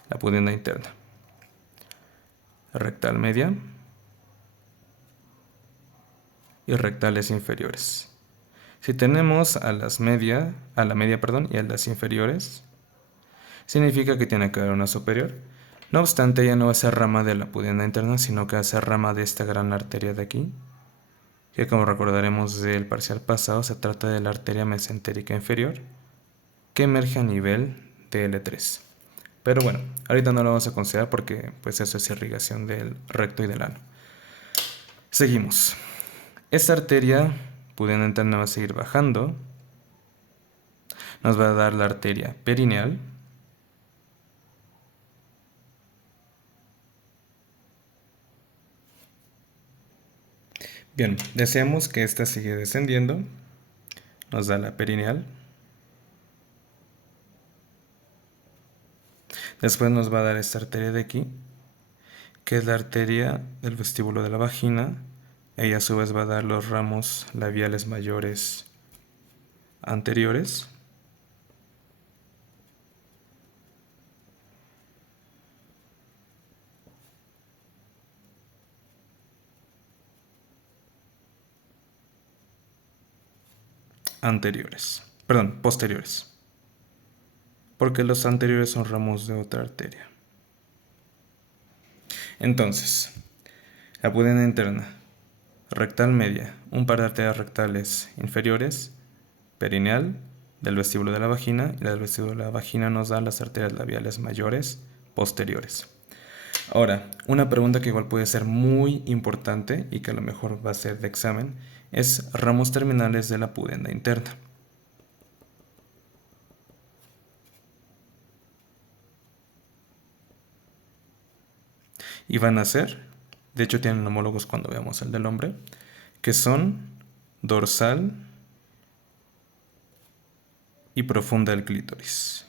La pudenda interna. Rectal media y rectales inferiores. Si tenemos a la media, y a las inferiores, significa que tiene que haber una superior. No obstante, ella no va a ser rama de la pudenda interna, sino que va a ser rama de esta gran arteria de aquí, que como recordaremos del parcial pasado, se trata de la arteria mesentérica inferior, que emerge a nivel de L3. Pero bueno, ahorita no lo vamos a considerar porque pues eso es irrigación del recto y del ano. Seguimos. Esta arteria pudenda interna va a seguir bajando. Nos va a dar la arteria perineal. Bien, deseamos que esta sigue descendiendo. Nos da la perineal. Después nos va a dar esta arteria de aquí, que es la arteria del vestíbulo de la vagina. Ella a su vez va a dar los ramos labiales mayores anteriores. Posteriores. Porque los anteriores son ramos de otra arteria. Entonces, la pudenda interna, rectal media, un par de arterias rectales inferiores, perineal, del vestíbulo de la vagina, y la del vestíbulo de la vagina nos da las arterias labiales mayores posteriores. Ahora, una pregunta que igual puede ser muy importante y que a lo mejor va a ser de examen es ramos terminales de la pudenda interna. Y van a ser, de hecho tienen homólogos cuando veamos el del hombre, que son dorsal y profunda del clítoris.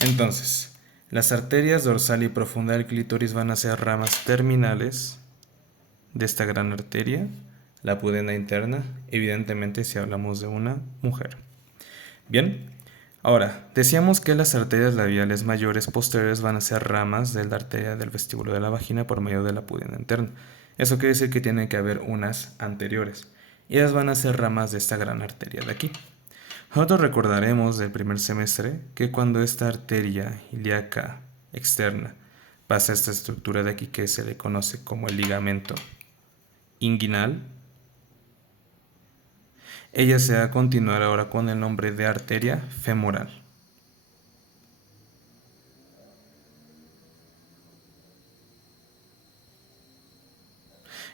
Entonces, las arterias dorsal y profunda del clítoris van a ser ramas terminales de esta gran arteria, la pudenda interna, evidentemente si hablamos de una mujer. Bien, ahora, decíamos que las arterias labiales mayores posteriores van a ser ramas de la arteria del vestíbulo de la vagina por medio de la pudenda interna. Eso quiere decir que tiene que haber unas anteriores, y ellas van a ser ramas de esta gran arteria de aquí. Nosotros recordaremos del primer semestre que cuando esta arteria ilíaca externa pasa a esta estructura de aquí que se le conoce como el ligamento inguinal, ella se va a continuar ahora con el nombre de arteria femoral.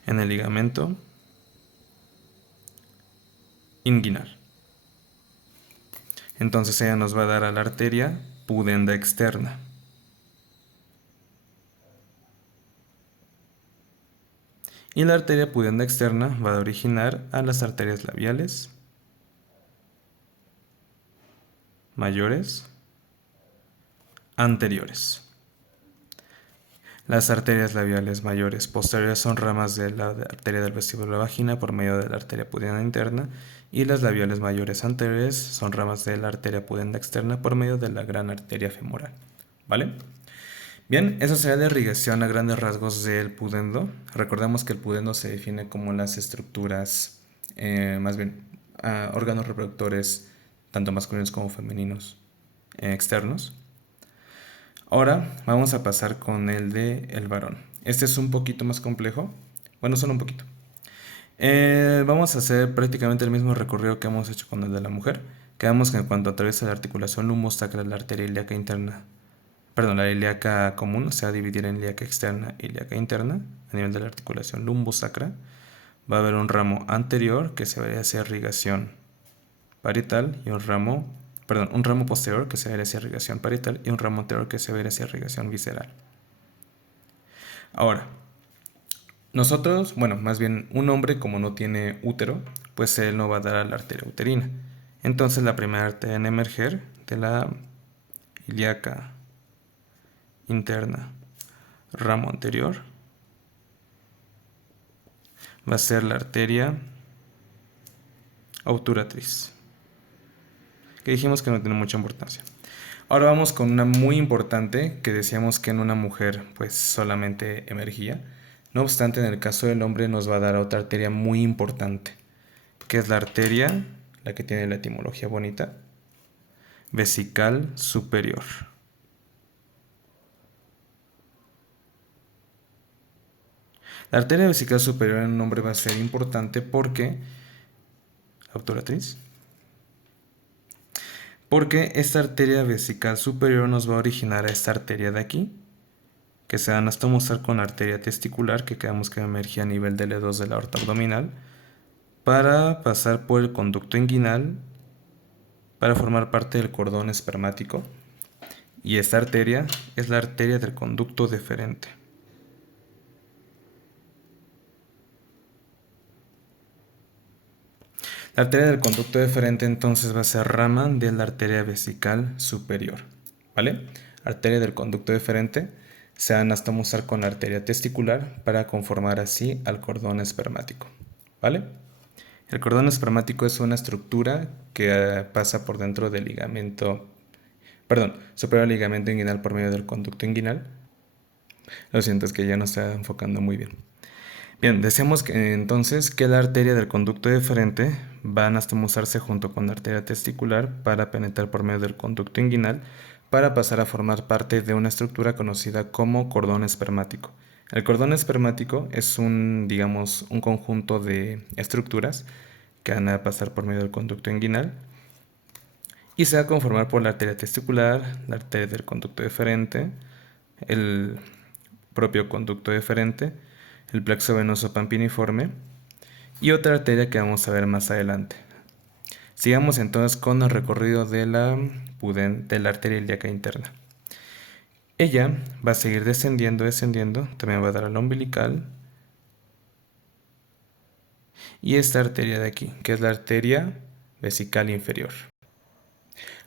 En el ligamento inguinal. Entonces ella nos va a dar a la arteria pudenda externa. Y la arteria pudenda externa va a originar a las arterias labiales mayores anteriores. Las arterias labiales mayores posteriores son ramas de la arteria del vestíbulo de la vagina por medio de la arteria pudenda interna, y las labiales mayores anteriores son ramas de la arteria pudenda externa por medio de la gran arteria femoral. ¿Vale? Bien, eso sería la irrigación a grandes rasgos del pudendo. Recordemos que el pudendo se define como las estructuras, más bien, órganos reproductores, tanto masculinos como femeninos, externos. Ahora vamos a pasar con el de el varón. Este es un poquito más complejo. Bueno, solo un poquito. Vamos a hacer prácticamente el mismo recorrido que hemos hecho con el de la mujer. Quedamos que en cuanto atraviesa la articulación lumbosacral, la arteria ilíaca interna, perdón, la ilíaca común, o sea, dividir en ilíaca externa y ilíaca interna, a nivel de la articulación lumbosacra, va a haber un ramo anterior que se vería hacia irrigación parietal y un ramo posterior que se vería hacia irrigación parietal y un ramo anterior que se vería hacia irrigación visceral. Ahora, nosotros, bueno, más bien un hombre como no tiene útero, pues él no va a dar a la arteria uterina. Entonces la primera arteria en emerger de la ilíaca interna, ramo anterior, va a ser la arteria obturatriz, que dijimos que no tiene mucha importancia. Ahora vamos con una muy importante que decíamos que en una mujer pues solamente emergía. No obstante, en el caso del hombre nos va a dar otra arteria muy importante, que es la arteria, la que tiene la etimología bonita, vesical superior. La arteria vesical superior en un hombre va a ser importante porque, obturatriz, porque esta arteria vesical superior nos va a originar a esta arteria de aquí, que se dan hasta mostrar con la arteria testicular, que quedamos que emerge a nivel del E2 de la aorta abdominal, para pasar por el conducto inguinal, para formar parte del cordón espermático, y esta arteria es la arteria del conducto deferente. La arteria del conducto deferente entonces va a ser rama de la arteria vesical superior, ¿vale? Arteria del conducto deferente se van a anastomosar con la arteria testicular para conformar así al cordón espermático, ¿vale? El cordón espermático es una estructura que pasa por dentro del ligamento, superior al ligamento inguinal por medio del conducto inguinal. Lo siento, es que ya no está enfocando muy bien. Bien, decíamos que entonces que la arteria del conducto deferente va a anastomosarse junto con la arteria testicular para penetrar por medio del conducto inguinal para pasar a formar parte de una estructura conocida como cordón espermático. El cordón espermático es un, digamos, un conjunto de estructuras que van a pasar por medio del conducto inguinal y se va a conformar por la arteria testicular, la arteria del conducto deferente, el propio conducto deferente, el plexo venoso pampiniforme y otra arteria que vamos a ver más adelante. Sigamos entonces con el recorrido de la arteria ilíaca interna. Ella va a seguir descendiendo, descendiendo, también va a dar al umbilical y esta arteria de aquí, que es la arteria vesical inferior.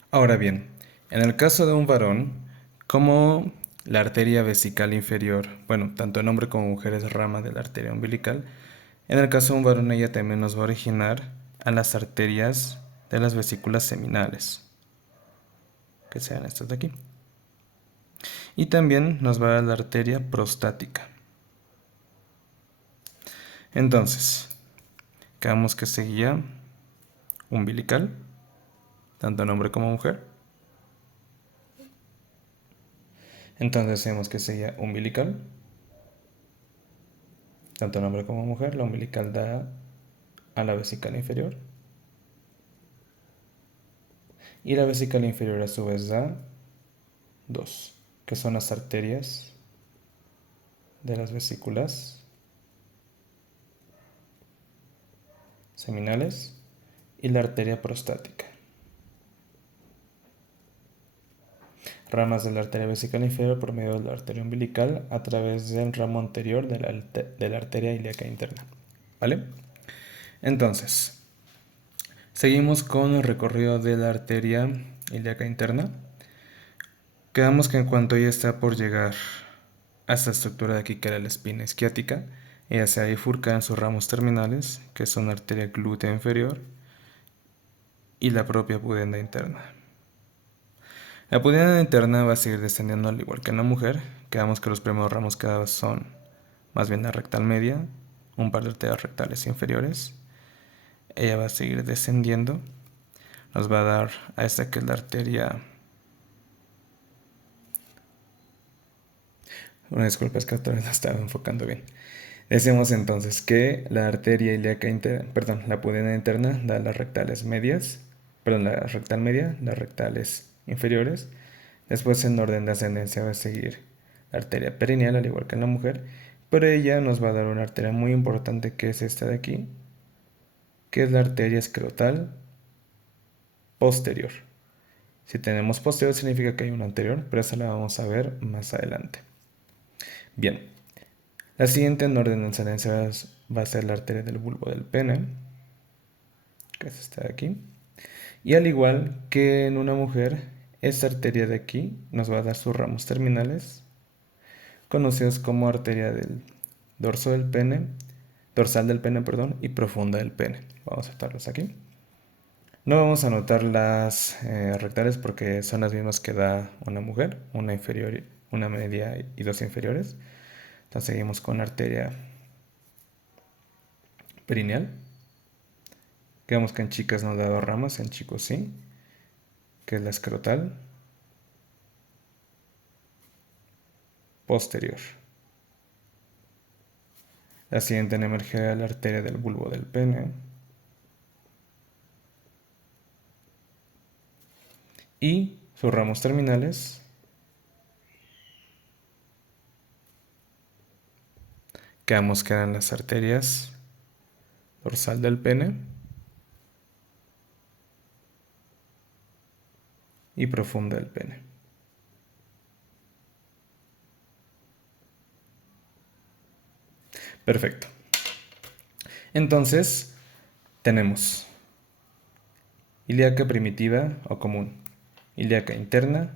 Ahora bien, en el caso de un varón, como la arteria vesical inferior, bueno, tanto en hombre como mujer es rama de la arteria umbilical, en el caso de un varón ella también nos va a originar a las arterias de las vesículas seminales, que sean estas de aquí. Y también nos va a dar la arteria prostática. Entonces, quedamos que seguía umbilical, tanto en hombre como mujer. Entonces decimos que seguía umbilical, tanto en hombre como mujer. La umbilical da a la vesical inferior. Y la vesical inferior a su vez da dos, que son las arterias de las vesículas seminales y la arteria prostática. Ramas de la arteria vesical inferior por medio de la arteria umbilical a través del ramo anterior de la arteria ilíaca interna. ¿Vale? Entonces, seguimos con el recorrido de la arteria ilíaca interna. Quedamos que en cuanto ella está por llegar a esta estructura de aquí, que era la espina isquiática, ella se bifurca en sus ramos terminales, que son la arteria glútea inferior y la propia pudenda interna. La pudenda interna va a seguir descendiendo al igual que en la mujer. Quedamos que los primeros ramos que son más bien la rectal media, un par de arterias rectales inferiores. Ella va a seguir descendiendo. Nos va a dar a esta que es la arteria... Una disculpa, es que otra vez no estaba enfocando bien. Decimos entonces que la arteria ilíaca interna, perdón, la pudenda interna da las rectales medias, perdón, la rectal media, las rectales inferiores. Después en orden de ascendencia va a seguir la arteria perineal, al igual que en la mujer, pero ella nos va a dar una arteria muy importante que es esta de aquí, que es la arteria escrotal posterior. Si tenemos posterior significa que hay una anterior, pero esa la vamos a ver más adelante. Bien, la siguiente en orden de ascendencia va a ser la arteria del bulbo del pene, que es esta de aquí. Y al igual que en una mujer, esta arteria de aquí nos va a dar sus ramos terminales, conocidos como arteria del dorso del pene, dorsal del pene, perdón, y profunda del pene. Vamos a anotarlos aquí. No vamos a anotar las rectales porque son las mismas que da una mujer, una inferior, una media y dos inferiores. Entonces seguimos con la arteria perineal. Quedamos que en chicas nos da dos ramas, en chicos sí, que es la escrotal posterior. La siguiente en emerger es la arteria del bulbo del pene. Y sus ramos terminales quedamos que eran las arterias dorsal del pene y profunda del pene. Perfecto. Entonces, tenemos ilíaca primitiva o común, ilíaca interna,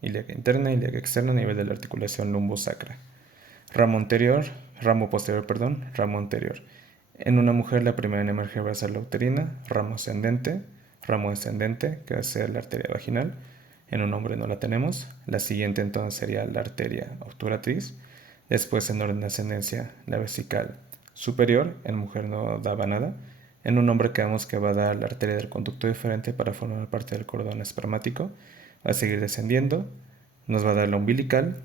ilíaca externa a nivel de la articulación lumbosacra. Ramo posterior, perdón, ramo anterior. En una mujer la primera en emerger va a ser la uterina, ramo descendente, que va a ser la arteria vaginal. En un hombre no la tenemos. La siguiente entonces sería la arteria obturatriz. Después, en orden de ascendencia, la vesical superior, en mujer no daba nada. En un hombre quedamos que va a dar la arteria del conducto deferente para formar parte del cordón espermático. Va a seguir descendiendo. Nos va a dar la umbilical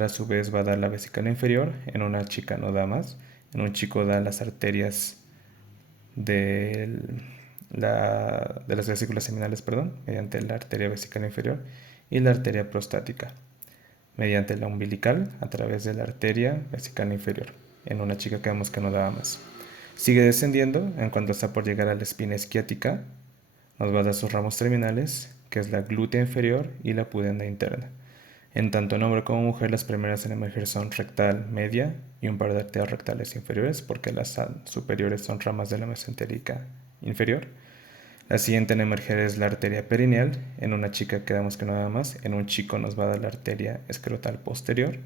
a su vez va a dar la vesical inferior. En una chica no da más. En un chico da las arterias de las vesículas seminales, perdón, mediante la arteria vesical inferior y la arteria prostática, mediante la umbilical a través de la arteria vesical inferior. En una chica que vemos que no daba más. Sigue descendiendo en cuanto está por llegar a la espina isquiática. Nos va a dar sus ramos terminales, que es la glútea inferior y la pudenda interna. En tanto en hombre como mujer, las primeras en emerger son rectal media y un par de arterias rectales inferiores, porque las superiores son ramas de la mesentérica inferior. La siguiente en emerger es la arteria perineal. En una chica quedamos que no nada más. En un chico nos va a dar la arteria escrotal posterior.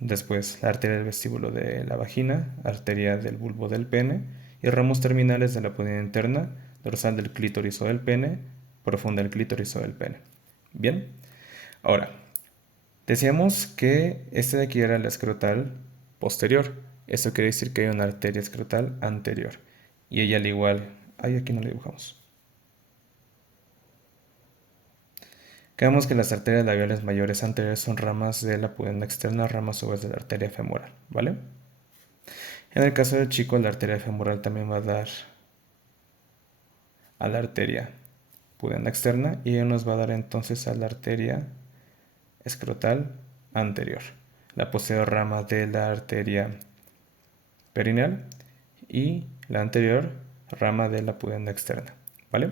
Después la arteria del vestíbulo de la vagina, arteria del bulbo del pene y ramos terminales de la pudenda interna, dorsal del clítoris o del pene, profunda del clítoris o del pene. Bien, ahora, decíamos que este de aquí era la escrotal posterior. Eso quiere decir que hay una arteria escrotal anterior. Y ella al igual... Ay, aquí no le dibujamos. Quedamos que las arterias labiales mayores anteriores son ramas de la pudenda externa, ramas a su vez de la arteria femoral, ¿vale? En el caso del chico, la arteria femoral también va a dar a la arteria pudenda externa y nos va a dar entonces a la arteria escrotal anterior, la posterior rama de la arteria perineal y la anterior rama de la pudenda externa, ¿vale?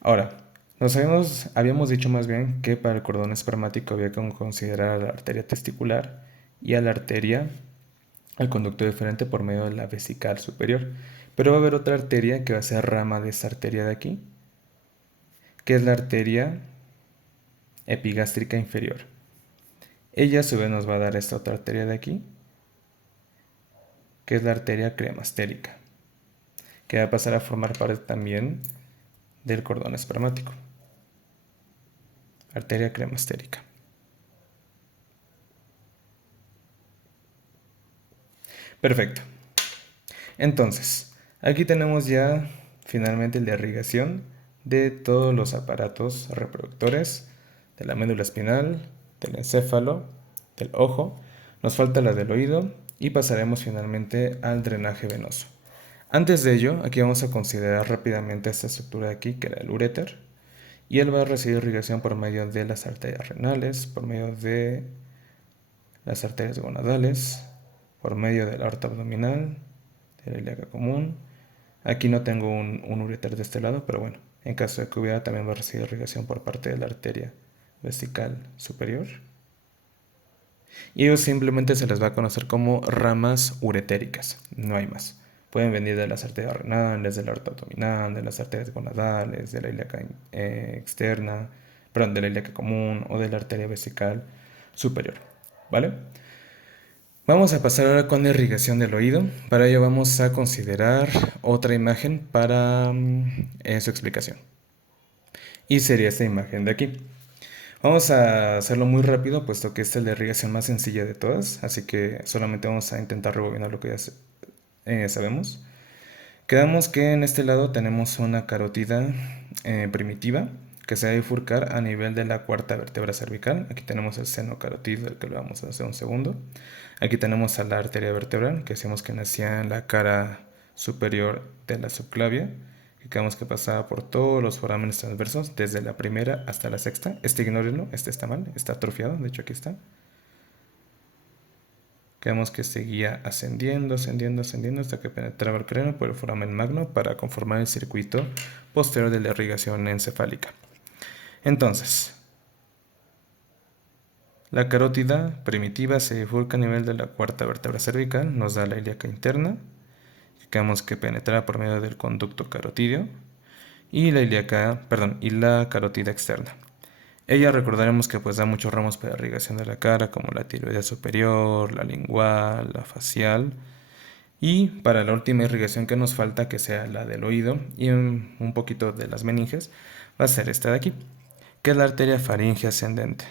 Ahora, habíamos dicho más bien que para el cordón espermático había que considerar a la arteria testicular y a la arteria, al conducto deferente por medio de la vesical superior. Pero va a haber otra arteria que va a ser rama de esta arteria de aquí, que es la arteria epigástrica inferior. Ella a su vez nos va a dar esta otra arteria de aquí, que es la arteria cremastérica, que va a pasar a formar parte también del cordón espermático. Arteria cremastérica. Perfecto. Entonces, aquí tenemos ya finalmente la irrigación de todos los aparatos reproductores de la médula espinal, del encéfalo, del ojo. Nos falta la del oído y pasaremos finalmente al drenaje venoso. Antes de ello, aquí vamos a considerar rápidamente esta estructura de aquí, que era el uréter, y él va a recibir irrigación por medio de las arterias renales, por medio de las arterias gonadales, por medio de la aorta abdominal, de la ilíaca común. Aquí no tengo un uréter de este lado, pero bueno, en caso de que hubiera, también va a recibir irrigación por parte de la arteria vesical superior. Y ellos simplemente se les va a conocer como ramas uretéricas, no hay más. Pueden venir de las arterias renales, de la aorta abdominal, de las arterias gonadales, de la ilíaca externa, perdón, de la ilíaca común o de la arteria vesical superior, ¿vale? Vamos a pasar ahora con la irrigación del oído. Para ello vamos a considerar otra imagen para su explicación. Y sería esta imagen de aquí. Vamos a hacerlo muy rápido, puesto que esta es la irrigación más sencilla de todas, así que solamente vamos a intentar rebobinar lo que ya sabemos. Quedamos que en este lado tenemos una carótida primitiva que se va a bifurcar a nivel de la cuarta vértebra cervical. Aquí tenemos el seno carotídeo, del que lo vamos a hacer un segundo. Aquí tenemos a la arteria vertebral, que decíamos que nacía en la cara superior de la subclavia, y quedamos que pasaba por todos los forámenes transversos, desde la primera hasta la sexta. Este ignórenlo, este está mal, está atrofiado, de hecho aquí está. Quedamos que seguía ascendiendo, ascendiendo, ascendiendo hasta que penetraba el cráneo por el foramen magno para conformar el circuito posterior de la irrigación encefálica. Entonces, la carótida primitiva se bifurca a nivel de la cuarta vértebra cervical, nos da la ilíaca interna, que quedamos que penetraba por medio del conducto carotídeo, y la carótida externa. Ella recordaremos que pues da muchos ramos para irrigación de la cara, como la tiroidea superior, la lingual, la facial. Y para la última irrigación que nos falta, que sea la del oído y un poquito de las meninges, va a ser esta de aquí, que es la arteria faríngea ascendente.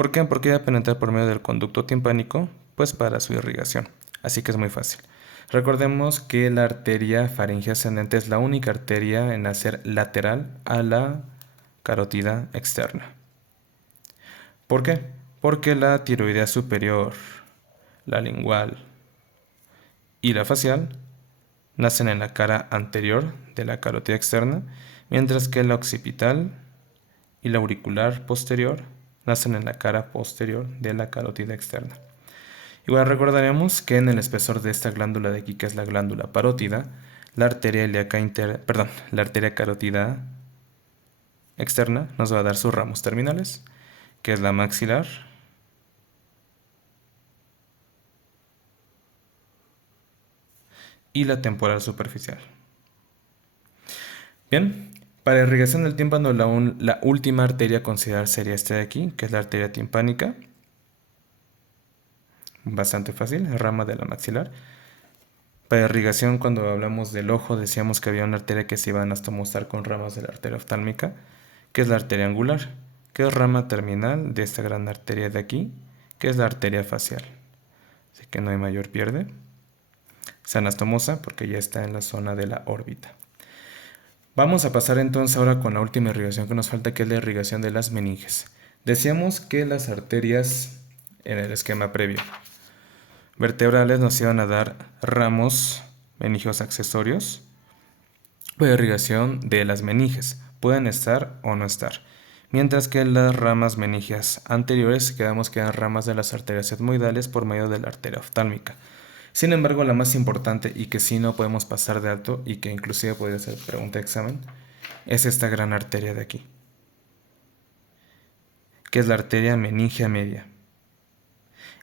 ¿Por qué? Porque va a penetrar por medio del conducto timpánico, pues para su irrigación. Así que es muy fácil. Recordemos que la arteria faríngea ascendente es la única arteria en nacer lateral a la carótida externa. ¿Por qué? Porque la tiroidea superior, la lingual y la facial nacen en la cara anterior de la carótida externa, mientras que la occipital y la auricular posterior nacen en la cara posterior de la carótida externa. Igual recordaremos que en el espesor de esta glándula de aquí, que es la glándula parótida, la arteria ilíaca la arteria carótida externa nos va a dar sus ramos terminales, que es la maxilar y la temporal superficial. Bien, para irrigación del tímpano, la última arteria a considerar sería esta de aquí, que es la arteria timpánica. Bastante fácil, rama de la maxilar. Para irrigación, cuando hablamos del ojo, decíamos que había una arteria que se iba a anastomosar con ramas de la arteria oftálmica, que es la arteria angular, que es rama terminal de esta gran arteria de aquí, que es la arteria facial. Así que no hay mayor pierde. Se anastomosa porque ya está en la zona de la órbita. Vamos a pasar entonces ahora con la última irrigación que nos falta, que es la irrigación de las meninges. Decíamos que las arterias en el esquema previo vertebrales nos iban a dar ramos meningeos accesorios para irrigación de las meninges. Pueden estar o no estar. Mientras que las ramas meningeas anteriores quedamos que eran ramas de las arterias etmoidales por medio de la arteria oftálmica. Sin embargo, la más importante y que sí no podemos pasar de alto y que inclusive podría ser pregunta de examen, es esta gran arteria de aquí, que es la arteria meningea media.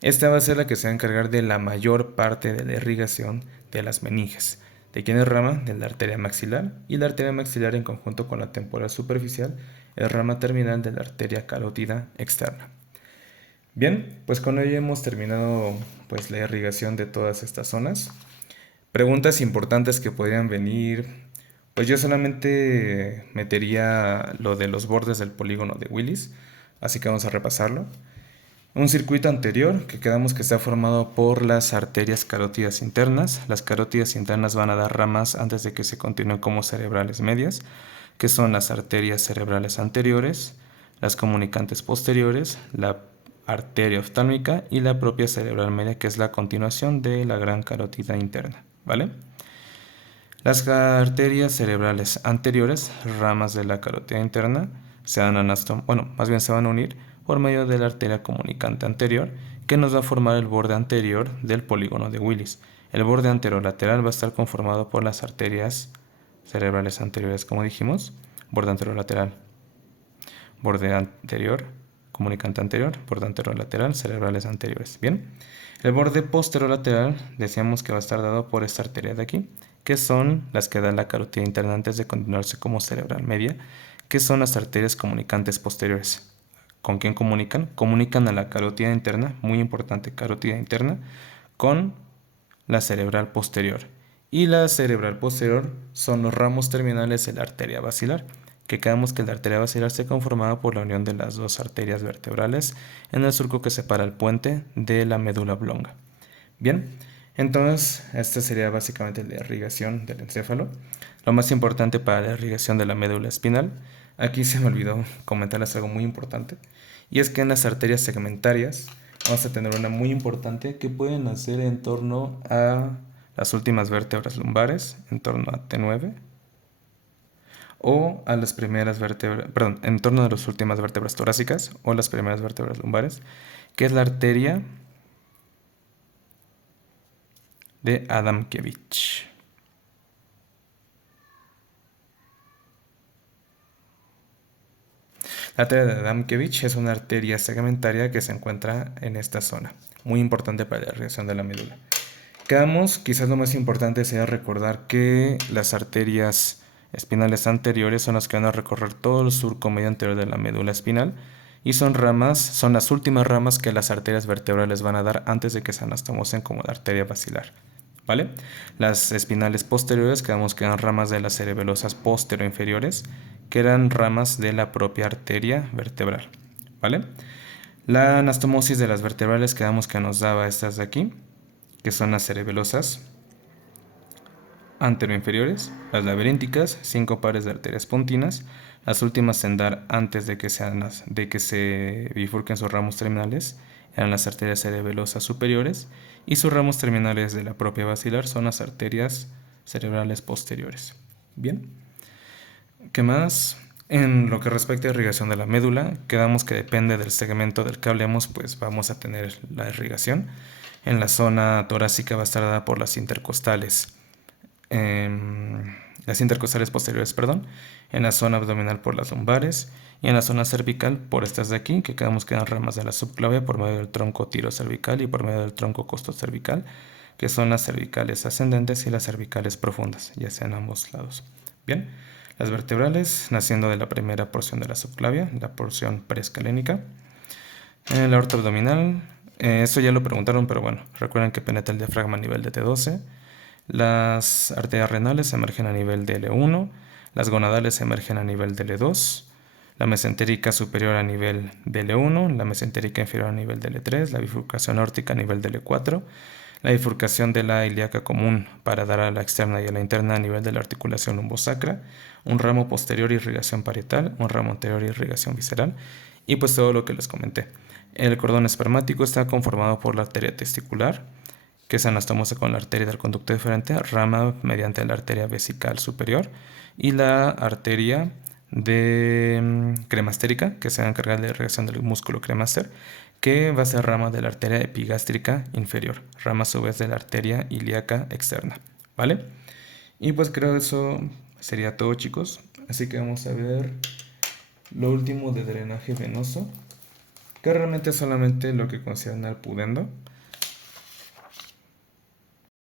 Esta va a ser la que se va a encargar de la mayor parte de la irrigación de las meninges. ¿De quién es rama? De la arteria maxilar, y la arteria maxilar en conjunto con la temporal superficial es rama terminal de la arteria carótida externa. Bien, pues con ello hemos terminado pues la irrigación de todas estas zonas. Preguntas importantes que podrían venir, pues yo solamente metería lo de los bordes del polígono de Willis, así que vamos a repasarlo. Un circuito anterior que quedamos que está formado por las arterias carótidas internas. Las carótidas internas van a dar ramas antes de que se continúen como cerebrales medias, que son las arterias cerebrales anteriores, las comunicantes posteriores, la arteria oftálmica y la propia cerebral media, que es la continuación de la gran carótida interna, ¿vale? Las arterias cerebrales anteriores, ramas de la carótida interna, se van a unir por medio de la arteria comunicante anterior, que nos va a formar el borde anterior del polígono de Willis. El borde anterolateral va a estar conformado por las arterias cerebrales anteriores, como dijimos, borde anterolateral, borde anterior, comunicante anterior, borde anterolateral, cerebrales anteriores. Bien, el borde posterolateral decíamos que va a estar dado por esta arteria de aquí, que son las que da la carótida interna antes de continuarse como cerebral media, que son las arterias comunicantes posteriores. ¿Con quién comunican? Comunican a la carótida interna, muy importante, carótida interna, con la cerebral posterior. Y la cerebral posterior son los ramos terminales de la arteria basilar, que quedamos que la arteria basilar se conformaba por la unión de las dos arterias vertebrales en el surco que separa el puente de la médula oblonga. Bien, entonces esta sería básicamente la irrigación del encéfalo. Lo más importante para la irrigación de la médula espinal, aquí se me olvidó comentarles algo muy importante, y es que en las arterias segmentarias vamos a tener una muy importante que puede nacer en torno a las últimas vértebras lumbares, en torno a T9, o a las primeras vértebras, perdón, en torno a las últimas vértebras torácicas o las primeras vértebras lumbares, que es la arteria de Adamkiewicz. La arteria de Adamkiewicz es una arteria segmentaria que se encuentra en esta zona, muy importante para la irrigación de la médula. Quedamos, quizás lo más importante sea recordar que las arterias espinales anteriores son las que van a recorrer todo el surco medio anterior de la médula espinal y son las últimas ramas que las arterias vertebrales van a dar antes de que se anastomosen como la arteria basilar, ¿vale? Las espinales posteriores quedamos que eran ramas de las cerebelosas posterior-inferiores, que eran ramas de la propia arteria vertebral, ¿vale? La anastomosis de las vertebrales quedamos que nos daba estas de aquí, que son las cerebelosas anteroinferiores, las laberínticas, 5 pares de arterias pontinas, las últimas en dar antes de que se bifurquen sus ramos terminales eran las arterias cerebelosas superiores y sus ramos terminales de la propia basilar son las arterias cerebrales posteriores. Bien, ¿qué más? En lo que respecta a irrigación de la médula, quedamos que depende del segmento del que hablemos, pues vamos a tener la irrigación. En la zona torácica va a estar dada por las intercostales posteriores, perdón, en la zona abdominal por las lumbares y en la zona cervical por estas de aquí, que quedamos que dan ramas de la subclavia por medio del tronco tirocervical y por medio del tronco costocervical, que son las cervicales ascendentes y las cervicales profundas, ya sea en ambos lados. Bien, las vertebrales naciendo de la primera porción de la subclavia, la porción preescalénica. La aorta abdominal, eso ya lo preguntaron, pero bueno, recuerden que penetra el diafragma a nivel de T12. Las arterias renales emergen a nivel de L1, las gonadales emergen a nivel de L2, la mesentérica superior a nivel de L1, la mesentérica inferior a nivel de L3, la bifurcación aórtica a nivel de L4, la bifurcación de la ilíaca común para dar a la externa y a la interna a nivel de la articulación lumbosacra, un ramo posterior irrigación parietal, un ramo anterior irrigación visceral y pues todo lo que les comenté. El cordón espermático está conformado por la arteria testicular, que se anastomosa con la arteria del conducto deferente, rama mediante la arteria vesical superior y la arteria cremastérica, que se va a encargar de la irrigación del músculo cremaster, que va a ser rama de la arteria epigástrica inferior, rama a su vez de la arteria ilíaca externa, ¿vale? Y pues creo que eso sería todo, chicos. Así que vamos a ver lo último de drenaje venoso, que realmente es solamente lo que considera el pudendo.